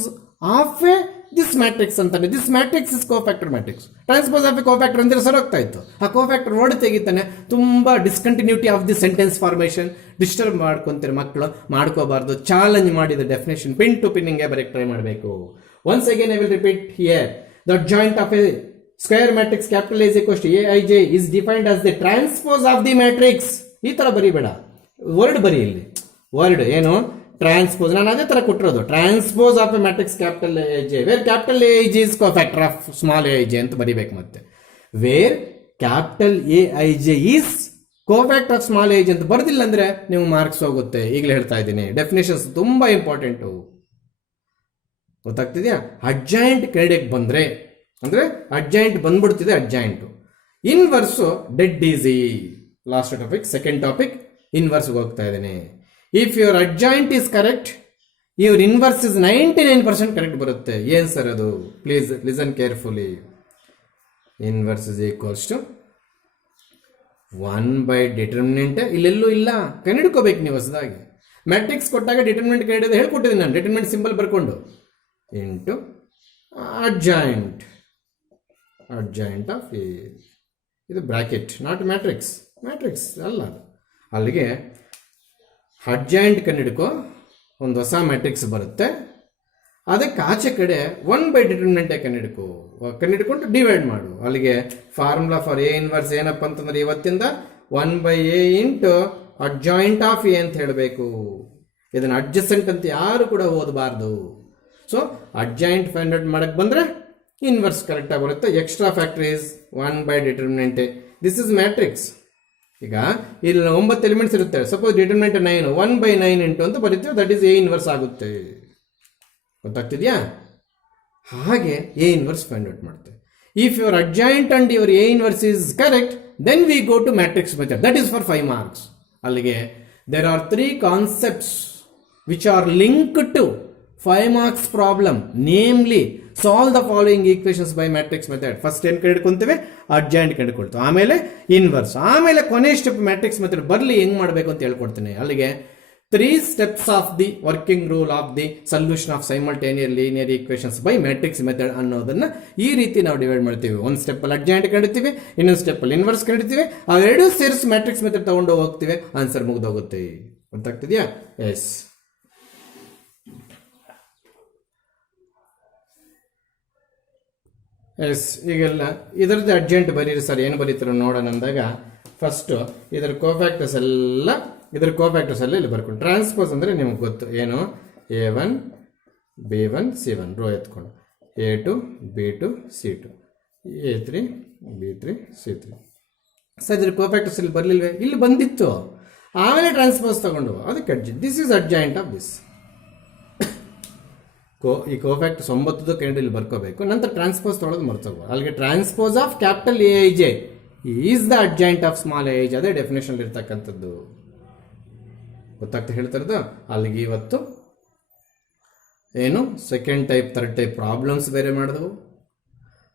of a this matrix ಅಂತಾನೆ. This matrix is cofactor matrix. Transpose of a cofactor ಅಂದ್ರೆ ಸರೋಗ್ತಾ ಇತ್ತು. ಆ ಕೋಫ್ಯಾಕ್ಟರ್ ವರ್ಡ್ ತೆಗಿತಾನೆ. ತುಂಬಾ discontinuity of the sentence formation disturb ಮಾಡ್ಕೊಂತಾರೆ ಮಕ್ಕಳು. ಮಾಡ್ಕೋಬಾರ್ದು. ಚಾಲೆಂಜ್ ಮಾಡಿದ ಡೆಫಿನೇಷನ್ ಪಿನ್ ಟು ಪಿನ್ ಹಿಂಗೆ ಬರೆಕ್ ಟ್ರೈ ಮಾಡಬೇಕು. Once again I will repeat here. The adjoint of a square matrix capital A = AIJ is defined as the transpose of the matrix. ಈ ತರ ಬರಿಬೇಡ, ವರ್ಡ್ ಬರಿ. ಇಲ್ಲಿ ವರ್ಡ್ ಏನು? ಟ್ರಾನ್ಸ್ಪೋಸ್. ನಾನು ಅದೇ ತರ ಕೊಟ್ಟಿರೋದು. Transpose of a matrix capital AIJ where capital AIJ is cofactor of small aij ಅಂತ ಬರಿಬೇಕು. ಮತ್ತೆ where capital AIJ is cofactor of small aij ಅಂತ ಬರ್ದಿಲ್ಲ ಅಂದ್ರೆ ನೀವು ಮಾರ್ಕ್ಸ್ ಹೋಗುತ್ತೆ. ಈಗಲೇ ಹೇಳ್ತಾ ಇದ್ದೀನಿ, ಡೆಫಿನೇಷನ್ಸ್ ತುಂಬಾ ಇಂಪಾರ್ಟೆಂಟು. ಗೊತ್ತಾಗ್ತಿದ್ಯಾ? ಅಡ್ಜಾಯಿಂಟ್ ಕ್ರೆಡಿಟ್ ಬಂದ್ರೆ ಅಂದ್ರೆ ಅಡ್ಜಾಯಿಂಟ್ ಬಂದ್ಬಿಡ್ತಿದೆ. Adjoint inverse dead easy. Last topic, second topic ಇನ್ವರ್ಸ್ಗೆ ಹೋಗ್ತಾ ಇದ್ದೇನೆ. If your adjoint is correct, your inverse is 99% correct ಬರುತ್ತೆ. ಏನ್ ಸರ್ ಅದು? Please listen carefully. Inverse is equals to one by determinant. ಇಲ್ಲೆಲ್ಲೂ ಇಲ್ಲ, ಕಂಡಿಡ್ಕೋಬೇಕು ನೀವು ಹೊಸದಾಗಿ. ಮ್ಯಾಟ್ರಿಕ್ಸ್ ಕೊಟ್ಟಾಗ ಡಿಟರ್ಮಿನೆಂಟ್ ಕಂಡಿಡಿಯೋದು ಹೇಳ್ಕೊಟ್ಟಿದ್ದೀನಿ ನಾನು. ಡಿಟರ್ಮಿನೆಂಟ್ ಸಿಂಬಲ್ ಬರ್ಕೊಂಡು ಇಂಟು ಅಡ್ಜಾಯಿಂಟ್ ಆಫ್ ಎ. ಇದು ಬ್ರಾಕೆಟ್, ನಾಟ್ ಮ್ಯಾಟ್ರಿಕ್ಸ್. ಮ್ಯಾಟ್ರಿಕ್ಸ್ ಅಲ್ಲ. ಅಲ್ಲಿಗೆ ಅಡ್ಜಾಯಿಂಟ್ ಕಂಡಿಡ್ಕೊ, ಒಂದು ಹೊಸ ಮ್ಯಾಟ್ರಿಕ್ಸ್ ಬರುತ್ತೆ. ಅದಕ್ಕೆ ಆಚೆ ಕಡೆ 1/ಡಿಟರ್ಮಿನೆಂಟೇ ಕಂಡಿಡ್ಕೊಂಡು ಡಿವೈಡ್ ಮಾಡು. ಅಲ್ಲಿಗೆ ಫಾರ್ಮುಲಾ ಫಾರ್ A ಇನ್ವರ್ಸ್ ಏನಪ್ಪ ಅಂತಂದ್ರೆ ಇವತ್ತಿಂದ 1/A into adjoint of A ಅಂತ ಹೇಳಬೇಕು. ಇದನ್ನು ಅಡ್ಜಸೆಂಟ್ ಅಂತ ಯಾರು ಕೂಡ ಓದಬಾರ್ದು. ಸೊ ಅಡ್ಜಾಯಿಂಟ್ ಫೈಂಡ್ ಔಟ್ ಮಾಡಕ್ಕೆ ಬಂದ್ರೆ ಇನ್ವರ್ಸ್ ಕರೆಕ್ಟಾಗಿ ಬರುತ್ತೆ. Extra factor is one by determinant. This is matrix. ಈಗ ಇಲ್ಲಿ 9 ಎಲಿಮೆಂಟ್ಸ್ ಇರುತ್ತೆ. ಸಪೋಸ್ ಡಿಟರ್ಮಿನೆಂಟ್ 9, 1/9 ಇಂಟು ಅಂತ ಬರೀತೀವಿ. ದಟ್ ಈಸ್ A ಇನ್ವರ್ಸ್ ಆಗುತ್ತೆ. ಗೊತ್ತಾಗ್ತಿದ್ಯಾ? ಹಾಗೆ A ಇನ್ವರ್ಸ್ ಫೈಂಡ್ ಔಟ್ ಮಾಡ್ತೇವೆ. If your adjoint and your A inverse is correct, then we go to matrix method. That is for 5 marks. ಅಲ್ಲಿಗೆ there are 3 concepts which are linked to 5 marks problem, namely solve the following equations by matrix method. First ಏನು ಕಂಡುಹಿಡ್ಕೊಂತೀವಿ? ಅಡ್ಜಾಯಿಂಟ್ ಕಂಡುಕೊಳ್ತೀವಿ, ಆಮೇಲೆ ಇನ್ವರ್ಸ್, ಆಮೇಲೆ ಕೊನೆ ಸ್ಟೆಪ್ ಮ್ಯಾಟ್ರಿಕ್ಸ್ ಮೆಥಡ್ ಬರಲಿ ಹೆಂಗ್ ಮಾಡಬೇಕು ಅಂತ ಹೇಳ್ಕೊಡ್ತೀನಿ. ಅಲ್ಲಿಗೆ 3 steps of the working rule of the solution of simultaneous linear equations by matrix method ಅನ್ನೋದನ್ನ ಈ ರೀತಿ ನಾವು ಡಿವೈಡ್ ಮಾಡ್ತೀವಿ. ಒಂದು ಸ್ಟೆಪ್ ಅಲ್ಲಿ ಅಡ್ಜಾಯಿಂಟ್ ಕಂಡಿರ್ತೀವಿ, ಇನ್ನೊಂದು ಸ್ಟೆಪ್ ಅಲ್ಲಿ ಇನ್ವರ್ಸ್ ಕಂಡಿರ್ತೀವಿ. ಅವೆರಡೂ ಸೇರಿಸಿ ಮ್ಯಾಟ್ರಿಕ್ಸ್ ಮೆಥಡ್ ತಗೊಂಡು ಹೋಗ್ತೀವಿ, ಆನ್ಸರ್ ಮುಗ್ದೋಗುತ್ತೆ. ಗೊತ್ತಾಗ್ತಿದ್ಯಾ? ಎಸ್. ಎಸ್, ಈಗೆಲ್ಲ ಇದರದ್ದು ಅಡ್ಜೆಂಟ್ ಬರೀರಿ ಸರ್, ಏನು ಬರೀತಾರೋ ನೋಡೋಣ ಅಂದಾಗ ಫಸ್ಟು ಇದರ ಕೋಫ್ಯಾಕ್ಟರ್ಸ್ ಎಲ್ಲ ಇಲ್ಲಿ ಬರ್ಕೊಂಡು ಟ್ರಾನ್ಸ್ಪೋಸ್ ಅಂದರೆ ನಿಮ್ಗೆ ಗೊತ್ತು ಏನು, A1 B1 C1 ರೋ ಎತ್ಕೊಂಡು A2 B2 C2 A3 B3 C3. Sir ಇದ್ರ ಕೋಫ್ಯಾಕ್ಟರ್ಸ್ ಇಲ್ಲಿ ಬರಲಿಲ್ವೇ? ಇಲ್ಲಿ ಬಂದಿತ್ತು, ಆಮೇಲೆ ಟ್ರಾನ್ಸ್ಪೋಸ್ ತಗೊಂಡು ಅದಕ್ಕೆ this is adjoint of this. ಈ ಕೋಫ್ಯಾಕ್ಟರ್ಸ್ 9 ಇಲ್ಲಿ ಬರ್ಕೋಬೇಕು, ನಂತರ ಟ್ರಾನ್ಸ್ಪೋಸ್ ತೊಗೊಳೋದು ಮರ್ತೋಗ್ಬೋದು. ಅಲ್ಲಿಗೆ transpose of capital AIJ is the adjoint of small AIJ. ಅದೇ ಡೆಫಿನೇಷನ್ ಇರ್ತಕ್ಕಂಥದ್ದು. ಗೊತ್ತಾಗ್ತಾ ಹೇಳ್ತಿರೋದು. ಅಲ್ಲಿಗೆ ಇವತ್ತು ಏನು second type third type problems ಬೇರೆ ಮಾಡಿದವು,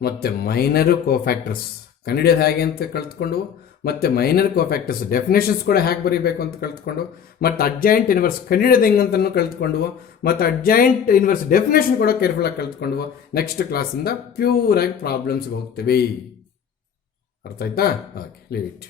ಮತ್ತು ಮೈನರು ಕೋಫ್ಯಾಕ್ಟರ್ಸ್ ಕಂಡುಹಿಡಿಯೋದು ಹೇಗೆ ಅಂತ ಕಲ್ತ್ಕೊಂಡು, ಮತ್ತು ಮೈನರ್ ಕೋಫ್ಯಾಕ್ಟರ್ಸ್ ಡೆಫಿನೇಷನ್ಸ್ ಕೂಡ ಹೇಗೆ ಬರೀಬೇಕು ಅಂತ ಕಲ್ತ್ಕೊಂಡು, ಮತ್ತು ಅಡ್ಜಾಯಿಂಟ್ ಇನ್ವರ್ಸ್ ಕಂಡುಹಿಡಿಯೋದು ಹೆಂಗಂತನೂ ಕಲ್ತ್ಕೊಂಡ್ವು, ಮತ್ತು ಅಡ್ಜಾಯಿಂಟ್ ಇನ್ವರ್ಸ್ ಡೆಫಿನೇಷನ್ ಕೂಡ ಕೇರ್ಫುಲ್ ಆಗಿ ಕಲ್ತ್ಕೊಂಡ್ವು. ನೆಕ್ಸ್ಟ್ ಕ್ಲಾಸಿಂದ ಪ್ಯೂರ್ ಆಗಿ ಪ್ರಾಬ್ಲಮ್ಸ್ಗೆ ಹೋಗ್ತೀವಿ. ಅರ್ಥ ಆಯ್ತಾ? Okay, leave it.